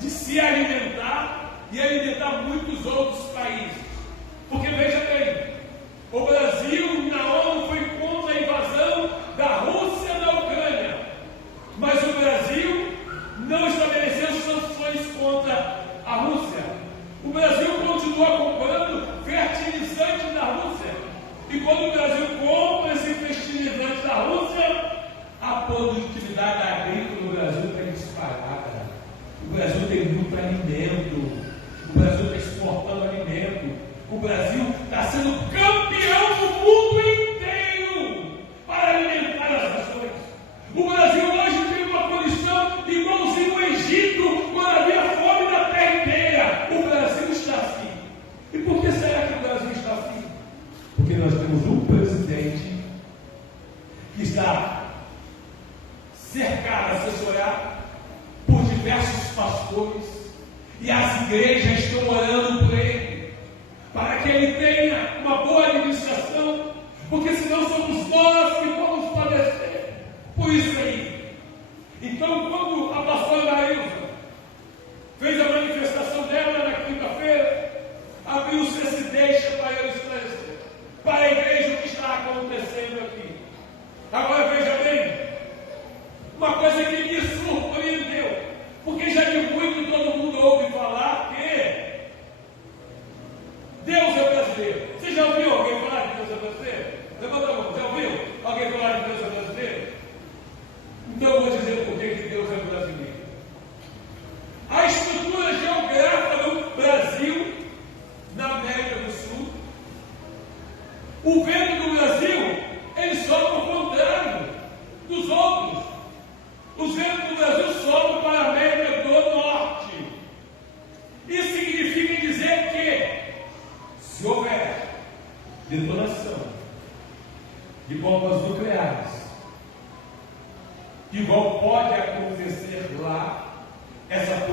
de se alimentar e alimentar muitos outros países. Porque veja bem, o Brasil na ONU foi contra a invasão da Rússia na Ucrânia, mas o Brasil não estabeleceu sanções contra a Rússia. O Brasil continua comprando fertilizante da Rússia, e quando o Brasil compra esse fertilizante da Rússia, a produtividade agrícola no Brasil está disparada. O Brasil tem muito alimento, o Brasil está exportando alimento, o Brasil está sendo campeão do mundo inteiro para alimentar as nações. O Brasil hoje tem uma condição igualzinho ao Egito, quando havia fome na terra inteira. O Brasil está assim. E por que será que o Brasil está assim? Porque nós temos um presidente que está cercado, assessorado por diversos pastores, e as igrejas estão orando por ele, para que ele tenha uma boa administração, porque senão somos nós que vamos padecer por isso aí. Então, quando a pastora Marilza fez a manifestação dela na quinta-feira, abriu-se esse deixa para eu esclarecer.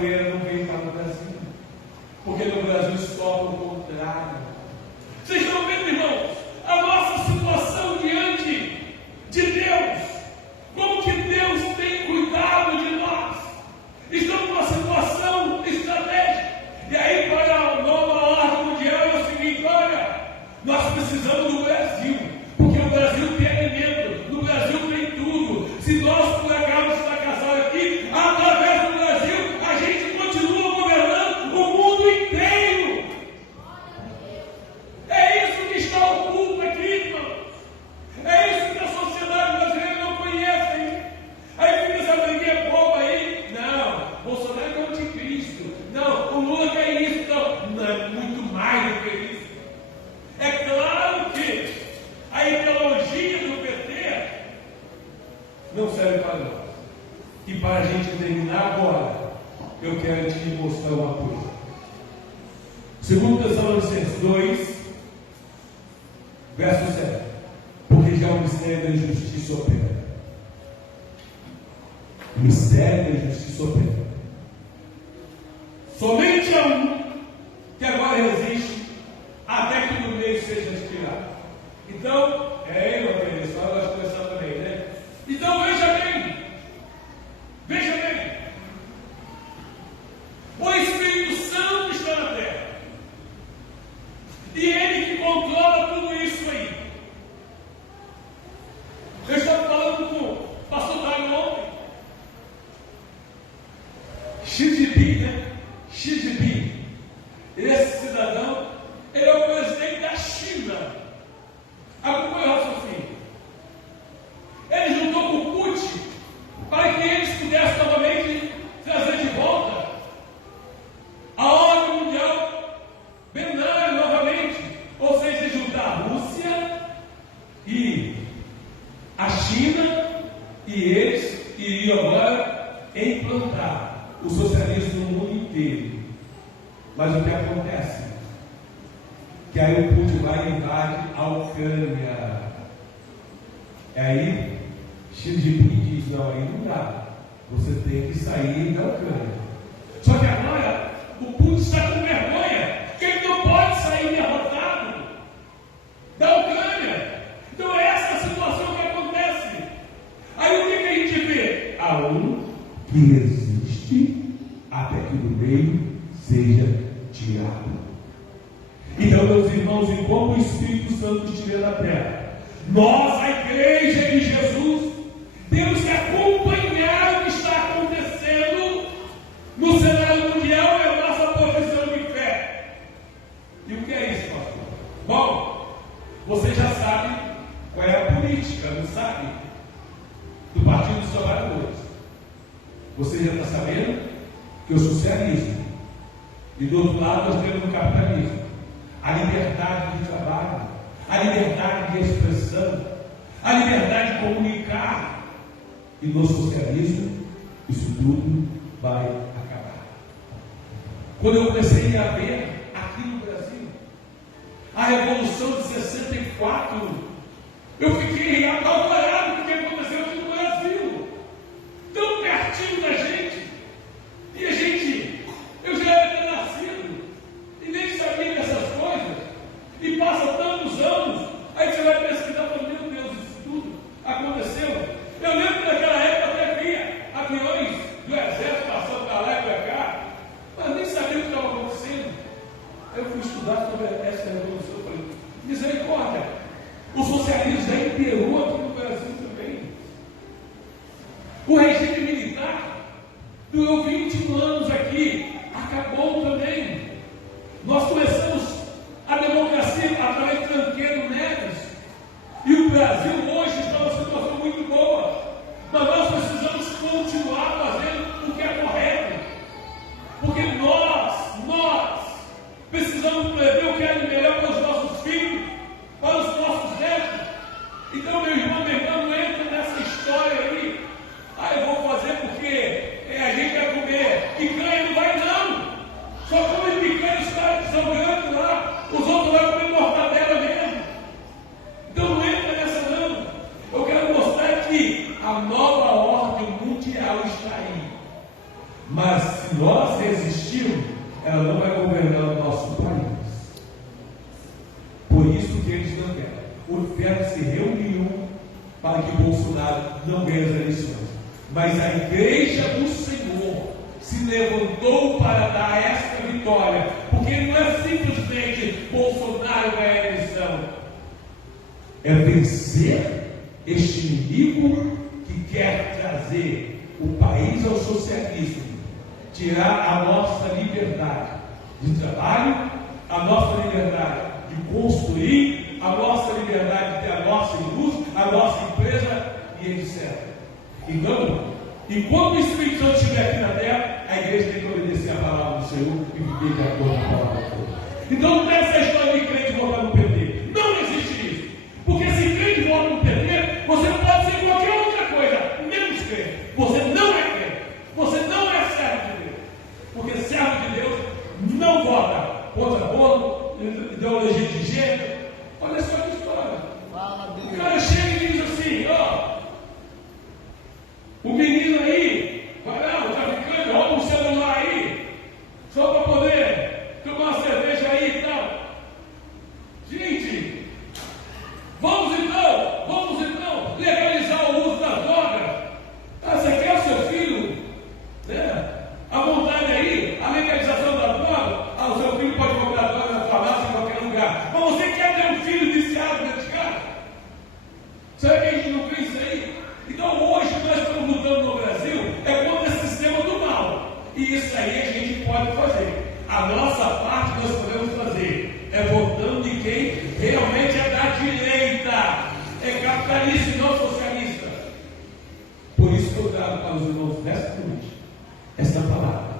poeira não veio para o Brasil, porque no Brasil sofre o contrário. Vocês estão vendo, irmãos, a nossa situação diante de Deus, como que Deus tem cuidado de nós. Estamos numa situação estratégica. E aí, para a nova ordem mundial, é o seguinte: olha, nós precisamos do Brasil, porque o Brasil tem alimento, no Brasil tem tudo. Se nós por acaso fracassar aqui, através do Brasil, a gente continua governando o mundo inteiro. É isso que está oculto aqui, irmãos. É isso que a sociedade brasileira não conhece. Aí fica essa briguinha boba aí. Não, Bolsonaro é o anticristo. Não, o Lula quer isso. Não, é muito mais do que isso. É claro que a ideologia do PT não serve para nós. E para a gente terminar agora, eu quero te mostrar uma coisa. 2 Tessalonicenses 2, verso 7. Porque já o mistério da justiça opera. O mistério da justiça opera. Somente há um que agora resiste até que do meio seja tirado. Então, irmão, só nós começamos também, né? Então veja bem. Veja bem. O Espírito Santo está na terra. E ele que controla tudo isso aí. Eu estava falando com o pastor Dario ontem. Xi Jinping, né? Xi Jinping. Esse cidadão, ele é o presidente da China. Acompanha o raciocínio. Ele juntou com o Putin para que eles pudessem novamente trazer de volta a ordem mundial binária novamente. Ou seja, juntar a Rússia e a China, e eles iriam agora implantar o socialismo no mundo inteiro. Mas o que acontece? Que aí o Putin vai e invade a Ucrânia. Aí Xi Jinping diz: não, aí não dá. Você tem que sair da Ucrânia. Só que agora o Putin está com vergonha, que ele não pode sair derrotado da Ucrânia. Então é essa a situação que acontece. Aí o que a gente vê? Há um que resiste até que do meio seja tirado. Então, meus irmãos, enquanto o Espírito Santo estiver na terra, nós, a igreja de Jesus, temos que acompanhar o que está acontecendo no cenário mundial e a nossa posição de fé. E o que é isso, pastor? Bom, você já sabe qual é a política, não sabe? Do Partido dos Trabalhadores. Você já está sabendo que o socialismo, e do outro lado nós temos o capitalismo, a liberdade de trabalho, a liberdade de expressão, a liberdade de comunicar. E no socialismo, isso tudo vai acabar. Quando eu comecei a ver aqui no Brasil a Revolução de 64, eu fiquei apavorado com o que aconteceu aqui no Brasil, tão pertinho da gente. E a gente, eu já era ter nascido e nem sabia dessas coisas, e passa tantos anos, aí você vai pesquisar e fala: meu Deus, isso tudo aconteceu. Eu lembro daquela época até via aviões do exército passando para lá e para cá, mas nem sabia o que estava acontecendo. Aí eu fui estudar sobre essa revolução e falei: misericórdia, o socialismo já imperou aqui no Brasil também. O regime militar durou 21 anos aqui, acabou também. Nós começamos a democracia através de Tancredo Neves, e o Brasil hoje está numa situação muito boa, mas nós precisamos continuar fazendo o que é correto, porque nós precisamos prever o que é melhor para os nossos filhos, para os nossos netos. Então, meu irmão, não entra nessa história aí: eu vou fazer porque a gente vai comer picanha. Não vai não, só come picanha os caras que são grandes lá, os outros vão comer mortadela mesmo. Então não entra nessa não. Eu quero mostrar que a nova ordem mundial está aí. Mas se nós resistirmos, ela não vai governar o nosso país. Por isso que eles não querem. O inferno se reuniu para que Bolsonaro não ganhe as eleições. Mas a igreja do Senhor se levantou para dar esta vitória. Porque não é simplesmente Bolsonaro ganhar a eleição. É vencer este inimigo que quer trazer o país ao socialismo, tirar a nossa liberdade de trabalho, a nossa liberdade de construir, a nossa liberdade de ter a nossa indústria, a nossa empresa e etc. Então, enquanto o Espírito Santo estiver aqui na terra, a igreja tem que obedecer a palavra do Senhor e viver de acordo com a palavra do Senhor. Então não tem essa história de crente votar no PT. Não existe isso. Porque se crente vota no PT, você pode ser qualquer outra coisa, menos crente. Você não é crente. Você não é servo de Deus. Porque servo de Deus não vota contra aborto, ideologia de gênero. Olha só que história. O cara chega e diz assim, ó, o menino aí, vai lá, o traficante, rouba um celular aí, só para poder tomar uma cerveja aí e tal. Gente, vamos então legalizar o uso das drogas. Ah, você quer o seu filho, né? A vontade aí, a legalização da droga. Ah, o seu filho pode comprar droga na farmácia em qualquer lugar. Mas você quer ter um filho viciado dentro de casa? Será que a gente não fez isso aí? Então hoje nós estamos lutando no Brasil é contra esse sistema do mal. E isso aí a gente pode fazer. A nossa parte nós podemos fazer é votando de quem realmente é da direita, é capitalista e não socialista. Por isso que eu trago para os irmãos nesta noite esta palavra,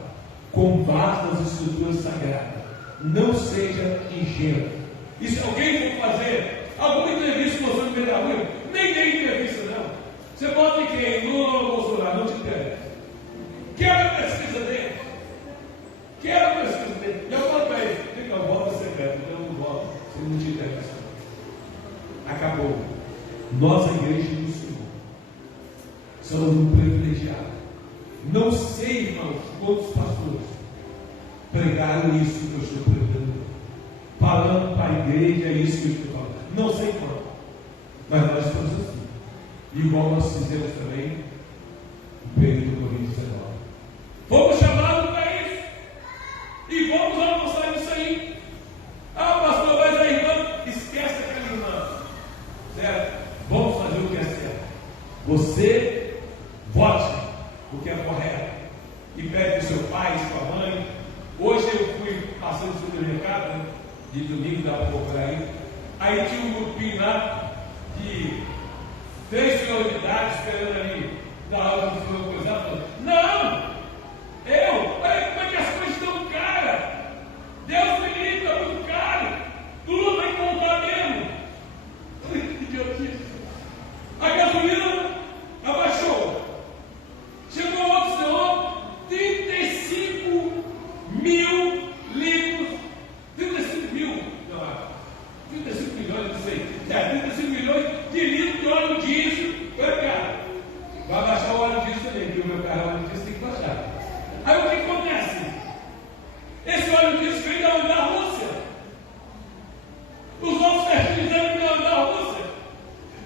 com base nas escrituras sagradas. Não seja ingênuo. E se alguém for fazer alguma entrevista com você no meio da rua, nem tem entrevista não. Você bota em quem? Lula ou Bolsonaro, não te interessa. Quebra a pesquisa dele. Quebra a pesquisa dele. Eu falo para ele, fica, o voto é secreto, então eu não voto, se não te interessa. Acabou. Nós, a igreja do Senhor, somos um privilegiado. Não sei, irmãos, quantos pastores pregaram isso que eu estou pregando, falando para a igreja isso que eu estou falando. Não sei quanto, mas nós estamos assim. Igual nós fizemos também no período do Covid-19. Fomos chamados para isso. E vamos avançar nisso aí. Ah, pastor, mas a irmã, esquece aquela irmã. Certo? Vamos fazer o que é certo. Você vote o que é correto. E pede para o seu pai, sua mãe. Hoje eu fui passando no supermercado, né? De domingo, dá para comprar aí. Aí tinha um grupinho lá de 3 senhores de idade esperando ali da hora do senhor coisar, falando, não! Olha como é que as coisas estão caras! Deus me livre, está muito caro! Tudo vai comprar mesmo! Olha que idiotice! A gasolina abaixou! Chegou outro senhor, 35 mil litros, 35 mil, não acho, 35 milhões, não sei, 35 milhões de litros de óleo diesel. Cara, vai baixar o óleo diesel também, porque o meu carro é óleo diesel, tem que baixar. Aí o que acontece? Esse óleo diesel vem da Rússia. Os nossos fertilizantes vêm da Rússia.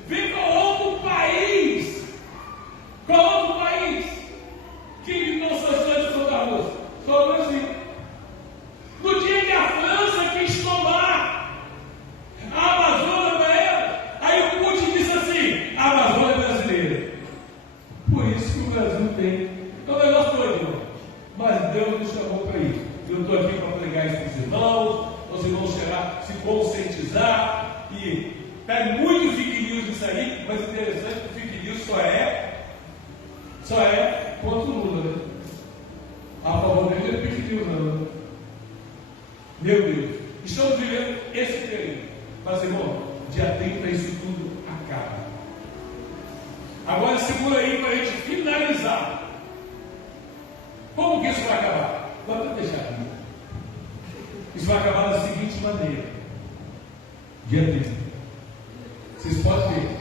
Vem com outro país. Qual outro país? Que não são só da Rússia? Só o Brasil. No dia que a França quis tomar a Amazônia para ela, aí o Putin disse assim: a Amazônia é brasileira. Por isso que o Brasil tem. Então o negócio todo, irmão. Mas Deus nos chamou para isso. Eu estou aqui para pregar isso para os irmãos se conscientizar. E pega muito fake news isso aí, mas interessante que o fake news só é contra o Lula, né? A favor dele é fake news, não. Meu Deus, estamos vivendo esse período. Mas, irmão, dia 30 isso tudo acaba. Agora segura aí para a gente finalizar. Como que isso vai acabar? Vamos deixar aqui. Isso vai acabar da seguinte maneira. Dia 30. Vocês podem ver.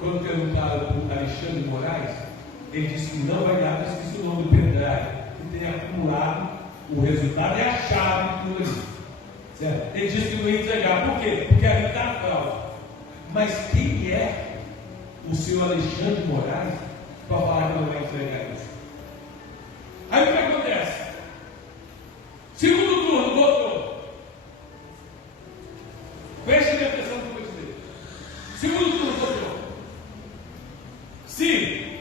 Quando perguntaram para o Alexandre Moraes, ele disse que não vai dar, eu esqueci o nome do pendrive. O resultado é a chave de tudo isso. Certo? Ele disse que não ia entregar. Por quê? Porque ali está a fraude. Mas quem é o senhor Alexandre Moraes para falar que não vai entregar isso? Aí o que acontece? Segundo turno, doutor. Preste atenção no que eu vou dizer. Segundo turno, doutor. Se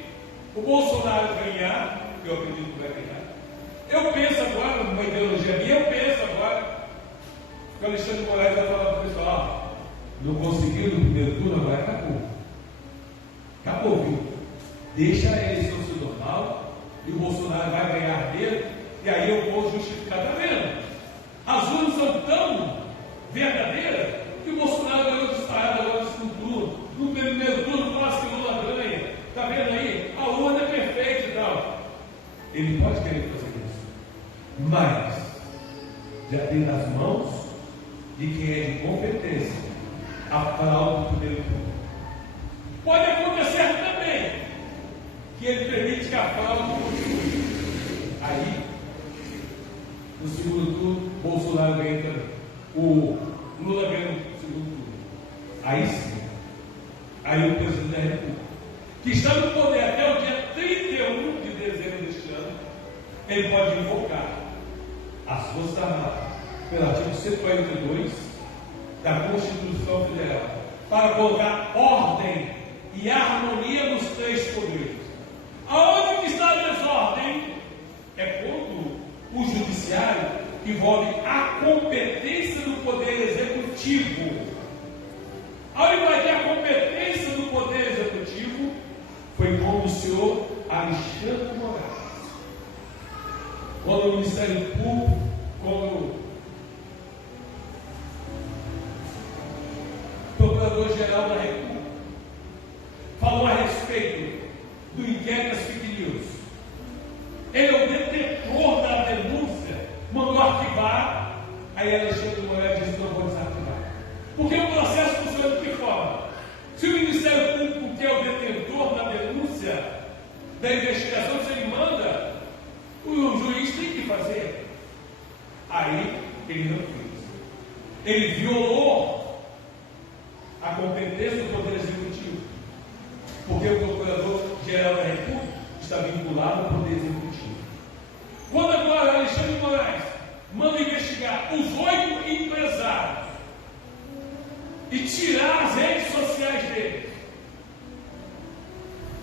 o Bolsonaro ganhar, que eu acredito que vai ganhar, eu penso agora, numa ideologia minha, eu penso agora que o Alexandre Moraes vai falar para o pessoal: não conseguiu no primeiro turno, agora acabou. Acabou, viu? Deixa a eleição ser normal e o Bolsonaro vai ganhar dele, e aí eu vou justificar. Está vendo? As urnas são tão verdadeiras que o Bolsonaro ganhou disparado agora no segundo turno. No primeiro turno, quase que o Lula ganha. Está vendo aí? A urna é perfeita e tal. Ele pode querer fazer isso, mas já tem nas mãos de quem é de competência a fraude do primeiro turno. Pode acontecer também que ele permite que a fraude continue. Aí, no segundo turno, Bolsonaro ganha também. O Lula ganha no segundo turno. Aí sim, aí o presidente da República, que está no poder até o dia 31 de dezembro deste ano, ele pode invocar as Forças Armadas pelo artigo 142 da Constituição Federal para colocar ordem e harmonia nos três poderes. Aonde que está a desordem? É quando o judiciário envolve a competência do poder executivo. Ao invadir a competência do poder executivo, foi como o senhor Alexandre Moraes. Quando o Ministério Público, quando o Procurador-Geral da República falou a respeito do inquérito das fake news, ele é o detetor da denúncia, mandou arquivar. Aí Alexandre Moraes disse: não vou desarquivar, porque o processo funciona de que forma? Se o Ministério Público, que é o detentor da denúncia, da investigação, se ele manda, o juiz tem que fazer. Aí ele não fez. Ele violou a competência do Poder Executivo, porque o Procurador-Geral da República está vinculado ao Poder Executivo. Quando agora Alexandre Moraes manda investigar os 8 empresários e tirar as redes sociais deles,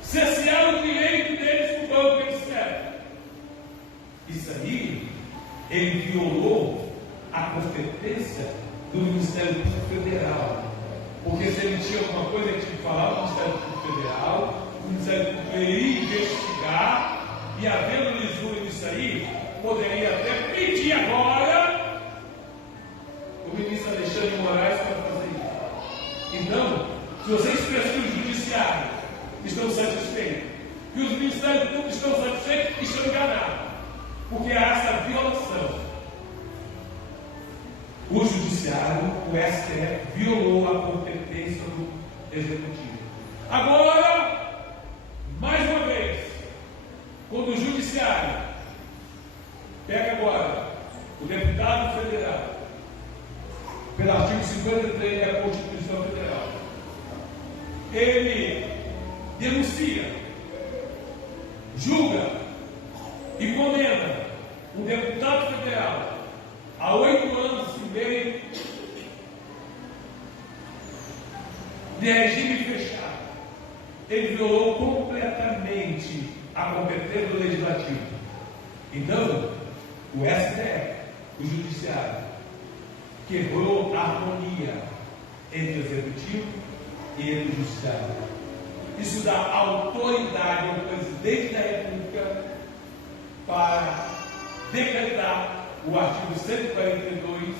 cercear o direito deles no banco que eles querem, isso aí, ele violou a competência do Ministério Público Federal. Porque se ele tinha alguma coisa, ele tinha que falar para o Ministério Público Federal, o Ministério Público iria investigar, e havendo lisura nisso aí, poderia até pedir agora o ministro Alexandre Moraes para fazer isso. Então, se vocês pensam que os judiciários estão satisfeitos, que os Ministérios Públicos estão satisfeitos, estão enganados, porque há essa violação. O Judiciário, o STF, violou a competência do Executivo. Agora, mais uma vez, quando o Judiciário pega agora o deputado federal, pelo artigo 53 da Constituição Federal, ele denuncia, julga e condena um deputado federal a 8 anos e meio de regime fechado. Ele violou completamente a competência do Legislativo. Então, o STF, o Judiciário, quebrou a harmonia entre o Executivo e entre o Judiciário. Isso dá autoridade ao Presidente da República para decretar o artigo 142,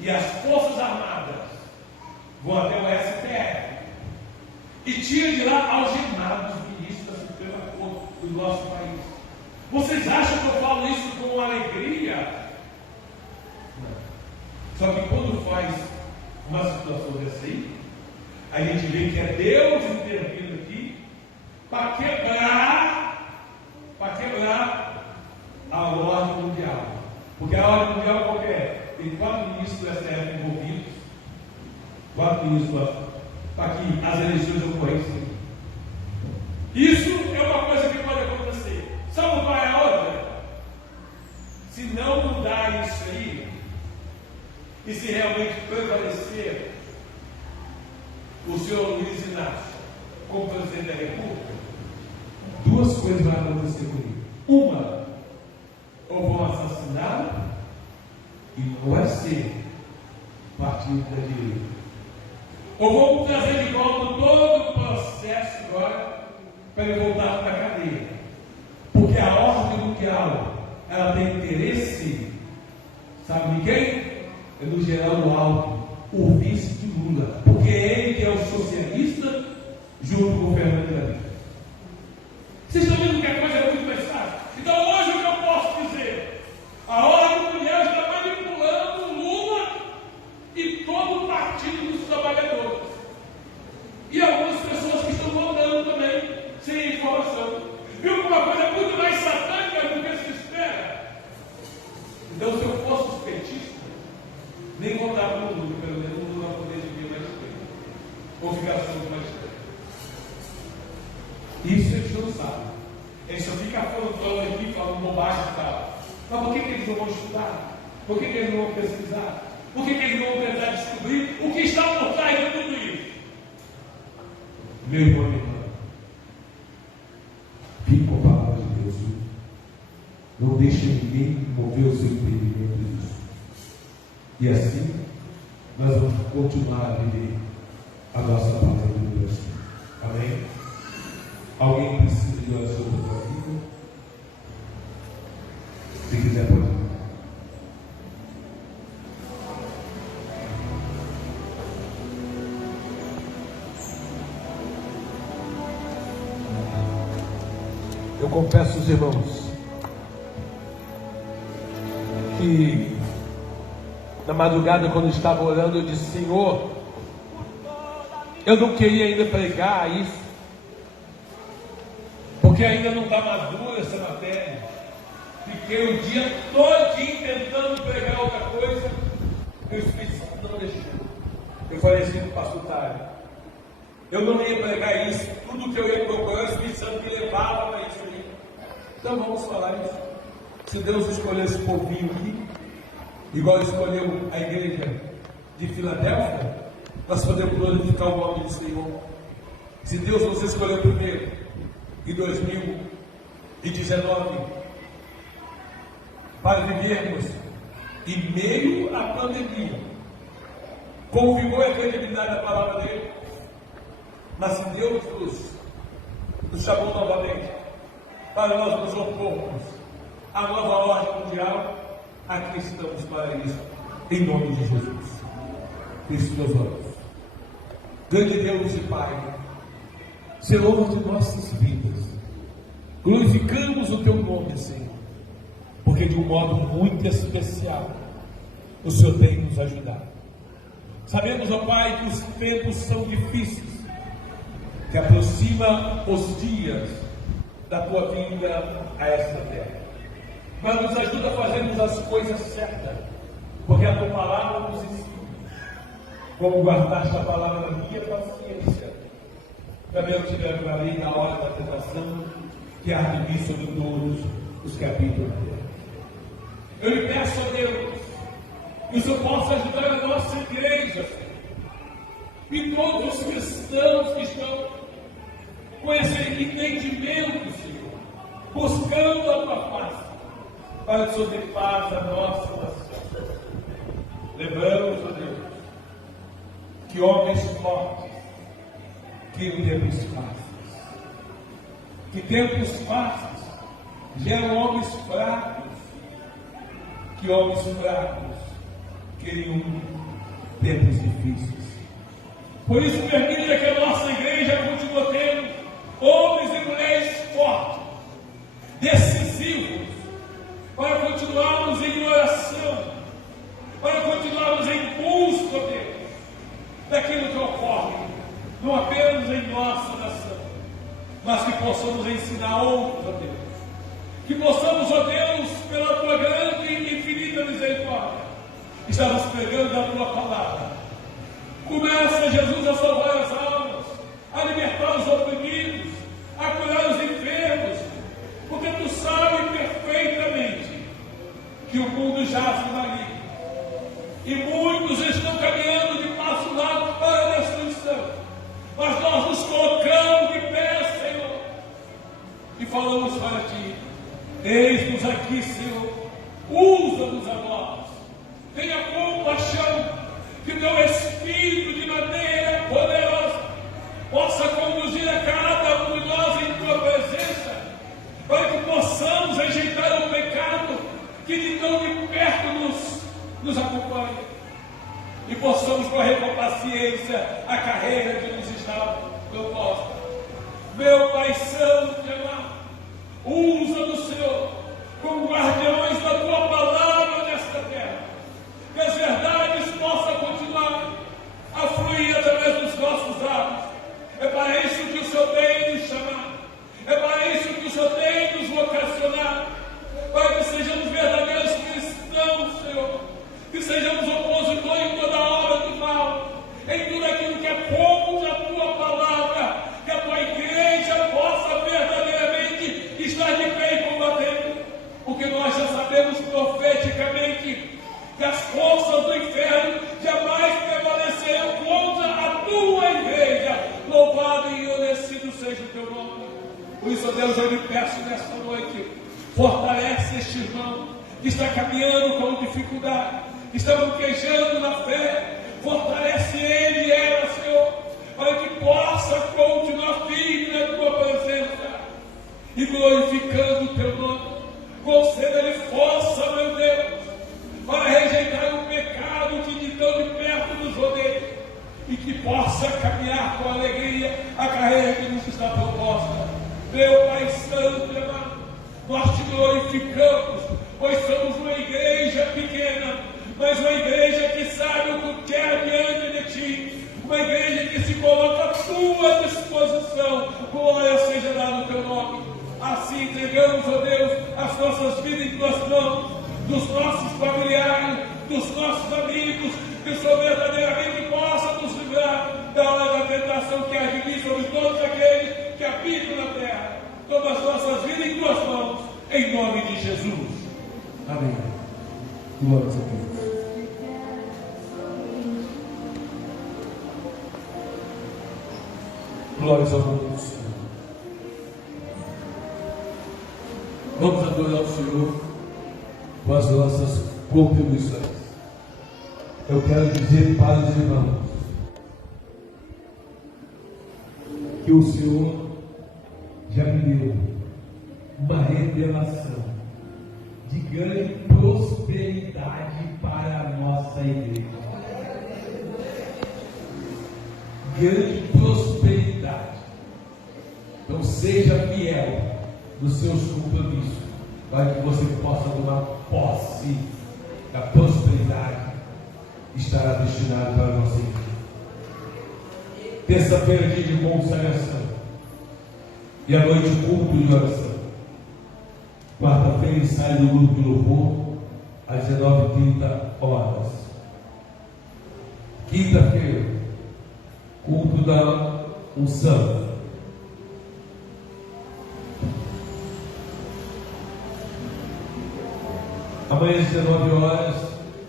e as Forças Armadas vão até o STF e tiram de lá algemados os ministros da Suprema Corte do nosso país. Vocês acham que eu falo isso com alegria? Não. Só que quando faz uma situação dessa aí, a gente vê que é Deus intervindo aqui para quebrar a ordem mundial. Porque a ordem mundial qualquer tem 4 ministros do STF envolvidos, 4 ministros para que as eleições ocorressem. Isso é uma coisa que pode acontecer. Sabe qual é a outra? Se não mudar isso aí, e se realmente prevalecer o senhor Luiz Inácio como presidente da República, 2 coisas vão acontecer comigo. Uma, ou vão assassiná-lo, e não vai ser partido da direita. Ou vão trazer de volta todo o processo agora para ele voltar para a cadeia. Porque a ordem mundial, ela tem interesse, sabe de quem? É do Geraldo Alckmin, o vice de Lula. Porque ele que é o socialista junto com o Fernando Henrique. Vocês estão vendo que a coisa é muito mais fácil? Então hoje o que eu posso dizer? A ordem mundial está manipulando Lula e todo o partido dos trabalhadores. E algumas pessoas que estão votando também, sem informação. Viu que uma coisa muito mais satânica do que se espera? Então, se eu fosse os petistas, nem votava no Lula, pelo menos o Lula vai poder viver mais tempo. Ou ficar solto mais tempo. Isso eles não sabem. Eles só ficam falando aqui, falando bobagem e tal. Mas por que eles não vão estudar? Por que eles não vão pesquisar? Por que eles não vão tentar descobrir o que está por trás de tudo isso? Meu irmão e irmã, fique com a palavra de Deus. Não deixe ninguém mover o seu entendimento disso. E assim, nós vamos continuar a viver a nossa palavra de Deus. Amém? Alguém precisa de oração da sua vida? Se quiser, pode ir. Eu confesso aos irmãos que na madrugada, quando eu estava orando, eu disse: Senhor, eu não queria ainda pregar isso, porque ainda não está madura essa matéria. Fiquei o dia todinho tentando pregar outra coisa, e o Espírito Santo não deixou. Eu falei assim para o pastor Tário: eu não ia pregar isso, tudo que eu ia procurar, o Espírito Santo me levava para isso aí. Então vamos falar isso. Se Deus escolher esse povinho aqui, igual escolheu a igreja de Filadélfia, nós podemos glorificar o nome do Senhor. Se Deus nos escolheu primeiro, em 2019, para vivermos em meio à pandemia, com vigor e credibilidade da palavra dele, mas se Deus nos chamou novamente para nós nos opormos à nova ordem mundial, aqui estamos para isso, em nome de Jesus. Feche meus olhos. Grande Deus e Pai, Senhor de nossas vidas, glorificamos o Teu nome, Senhor, porque de um modo muito especial o Senhor tem nos ajudado. Sabemos, ó Pai, que os tempos são difíceis, que aproxima os dias da Tua vinda a esta terra. Mas nos ajuda a fazermos as coisas certas, porque a Tua palavra nos ensina como guardar esta palavra na minha paciência. Também eu te lembrarei na hora da tentação, que há de vir sobre todos os capítulos dela. Eu lhe peço a Deus que o Senhor possa ajudar a nossa igreja, Senhor, e todos os cristãos que estão com esse entendimento, Senhor, buscando a Tua face, para que o Senhor dê paz à nossa nação. Lembramos, ó Deus, que homens fortes criam tempos fáceis, que tempos fáceis geram homens fracos, que homens fracos criam tempos difíceis. Por isso, permita que a nossa igreja continue tendo homens e mulheres fortes, decisivos, para continuarmos em oração, para continuarmos em busca, Deus, daquilo que ocorre, não apenas em nossa nação, mas que possamos ensinar outros, ó Deus. Que possamos, ó Deus, pela Tua grande e infinita estamos pregando a tua palavra. Começa, Jesus, a salvar as almas, a libertar os oprimidos, a curar os enfermos, porque tu sabes perfeitamente que o mundo jaz no maligno e muitos estão caminhando de passo largo para a destruição, mas nós nos colocamos de pé, Senhor, e falamos para ti: eis-nos aqui, Senhor, usa-nos a nós, tenha compaixão, que teu Espírito de maneira poderosa possa conduzir a cada um de nós em tua presença, para que possamos rejeitar o pecado que de tão de perto nos acompanha, e possamos correr com paciência a carreira que nos está proposta. Meu Pai Santo e amado, usa-nos, Senhor, como guardiões da tua palavra nesta terra, que as verdades possam continuar a fluir através dos nossos lábios. É para isso que o Senhor tem nos chamado, é para isso que o Senhor tem nos vocacionado, para que sejamos verdadeiros cristãos, Senhor, que sejamos opositores em toda obra do mal, em tudo aquilo que é contra a tua palavra, que a tua igreja possa verdadeiramente estar de pé e combatendo, porque nós já sabemos profeticamente que as forças do inferno jamais prevalecerão contra a tua igreja. Louvado e engrandecido seja o teu nome. Por isso, Deus, eu lhe peço nesta noite, fortalece este irmão que está caminhando com dificuldade, que está bloquejando na fé. Fortalece ele e ela, Senhor, para que possa continuar firme na tua presença e glorificando o teu nome. Conceda-lhe força, meu Deus, para rejeitar o pecado que de tão de perto nos rodeia, e que possa caminhar com alegria a carreira que nos está proposta. Meu Pai Santo e amado, nós te glorificamos, pois somos uma igreja pequena, mas uma igreja que sabe o que quer diante de ti, uma igreja que se coloca à tua disposição. Glória seja dada no teu nome. Assim entregamos, ó Deus, as nossas vidas em tuas mãos, dos nossos familiares, dos nossos amigos, que o Senhor verdadeiramente possa nos livrar da hora da tentação que há de vir sobre todos aqueles que habitam na terra. Toma as nossas vidas em tuas mãos, em nome de Jesus. Amém. Glória a Deus. Glórias ao nome do Senhor. Vamos adorar o Senhor com as nossas contribuições. Eu quero dizer para os irmãos que o Senhor já me deu uma revelação de grande prosperidade para a nossa igreja. Grande prosperidade. Então seja fiel nos seus compromissos, para que você possa tomar posse da prosperidade que estará destinada para a nossa igreja. Terça-feira, dia de consagração, e à noite culto de oração. Quarta-feira, ensaio do grupo de louvor às 19h30. Quinta-feira, culto da unção. Amanhã às 19h,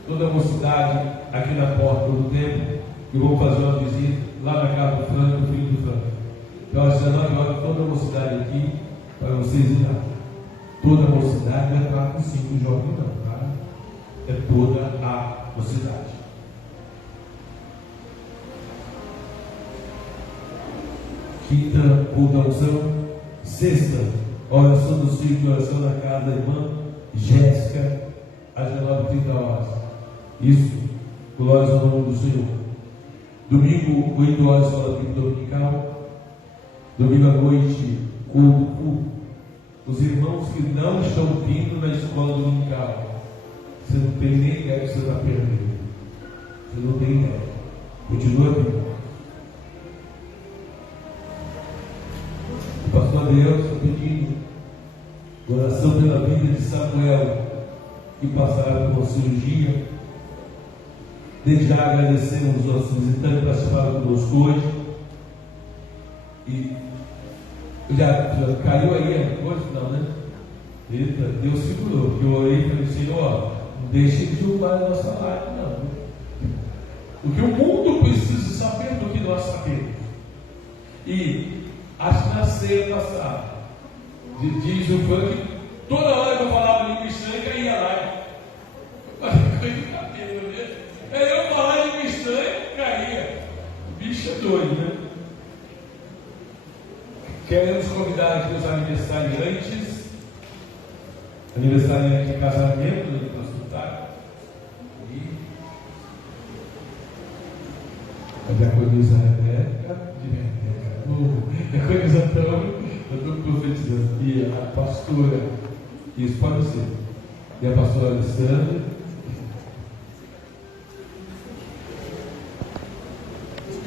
toda a mocidade aqui na porta do templo, e vou fazer uma visita lá na casa do Franco, filho do Franco. Então às 19h, toda a mocidade aqui, para vocês irem lá. Toda a mocidade, não é 4 e 5 jovens não, tá? É toda a mocidade. Quinta, culto da unção. Sexta, oração do ciclo de oração na casa da irmã Jéssica, às 19h30. Isso, glórias ao nome do Senhor. Domingo, 8h, escola bíblica dominical. Domingo à noite, culto. Os irmãos que não estão vindo na escola dominical, você não tem nem ideia que você está perdendo. Você não tem ideia. Continua vindo. O pastor Adriano está pedindo oração pela vida de Samuel, que passaram por uma cirurgia Desde já agradecemos os nossos visitantes que participaram conosco hoje. E já caiu aí a coisa? Não, né? Eita, Deus segurou, porque eu orei e falei, Senhor, não deixe de derrubar a nossa live, não. Porque o mundo precisa saber do que nós sabemos. E acho que na ceia passada, diz o funk, toda hora que eu falava de missão e caía a live. Coisa de cabelo, né? Eu falava de missão e caía. Bicho é doido, né? Queremos convidar aqui os aniversariantes de casamento do consultário. A diaconisa Rebeca, diaconisa Antônio, eu estou profetizando, e a pastora, isso pode ser, e a pastora Alessandra,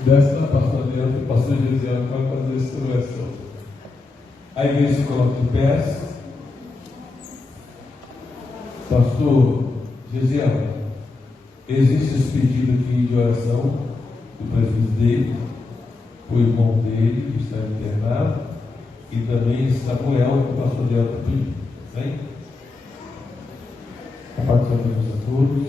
desce na pastora Leandro, o pastor Gesiel vai fazer essa oração. A igreja se coloca de pés. Pastor Gesiel, existe esse pedido aqui de oração do presbítero dele, o irmão dele que está internado, e também Samuel, que o pastor Delta pediu. Vem? A paz de Deus a todos.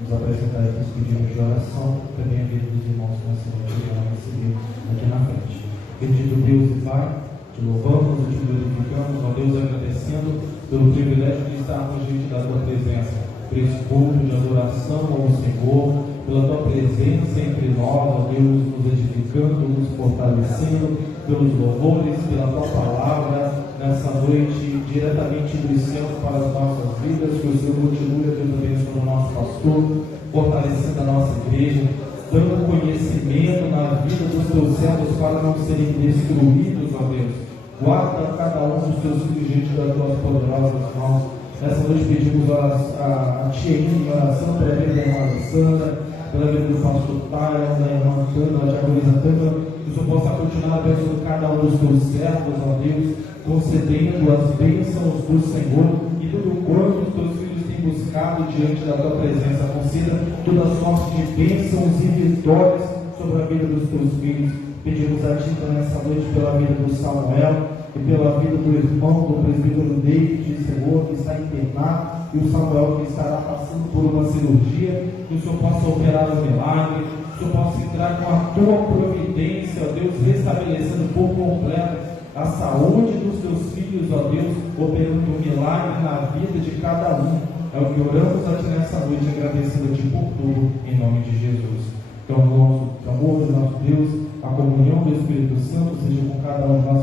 Vamos apresentar aqui os pedidos de oração, também a vida dos irmãos que nós vamos receber aqui na frente. Bendito Deus e Pai, te louvamos e te glorificamos, ó Deus, agradecendo pelo privilégio de estarmos diante da tua presença, por esse culto de adoração ao Senhor, pela tua presença entre nós, ó Deus, nos edificando, nos fortalecendo, pelos louvores, pela tua palavra, nessa noite, diretamente dos céus para as nossas vidas, que o Senhor continue, Deus, abençoando o nosso pastor, fortalecendo a nossa igreja, dando conhecimento na vida dos teus servos para não serem destruídos, ó Deus. Guarda cada um dos teus filhos diante das tuas poderosas mãos. Nessa noite pedimos a Tia em oração pela vida da irmã Sandra, pela vida do pastor Taia, da irmã Tânia, da diaconisa Tânia, que o Senhor possa continuar abençoando cada um dos teus servos, ó Deus, concedendo as bênçãos do Senhor e tudo quanto os teus filhos têm buscado diante da tua presença. Conceda toda sorte de bênçãos e vitórias sobre a vida dos teus filhos. Pedimos a Ti nessa noite pela vida do Samuel e pela vida do irmão, do presbítero David, Senhor, que está internado, e o Samuel que estará passando por uma cirurgia, que o Senhor possa operar o milagre, que o Senhor possa entrar com a tua providência, ó Deus, restabelecendo por completo a saúde dos teus filhos, ó Deus, operando um milagre na vida de cada um. É o que oramos a Ti nessa noite, agradecendo a Ti por tudo, em nome de Jesus. Então, o amor do nosso Deus, a comunhão do Espírito Santo seja com cada um de nós.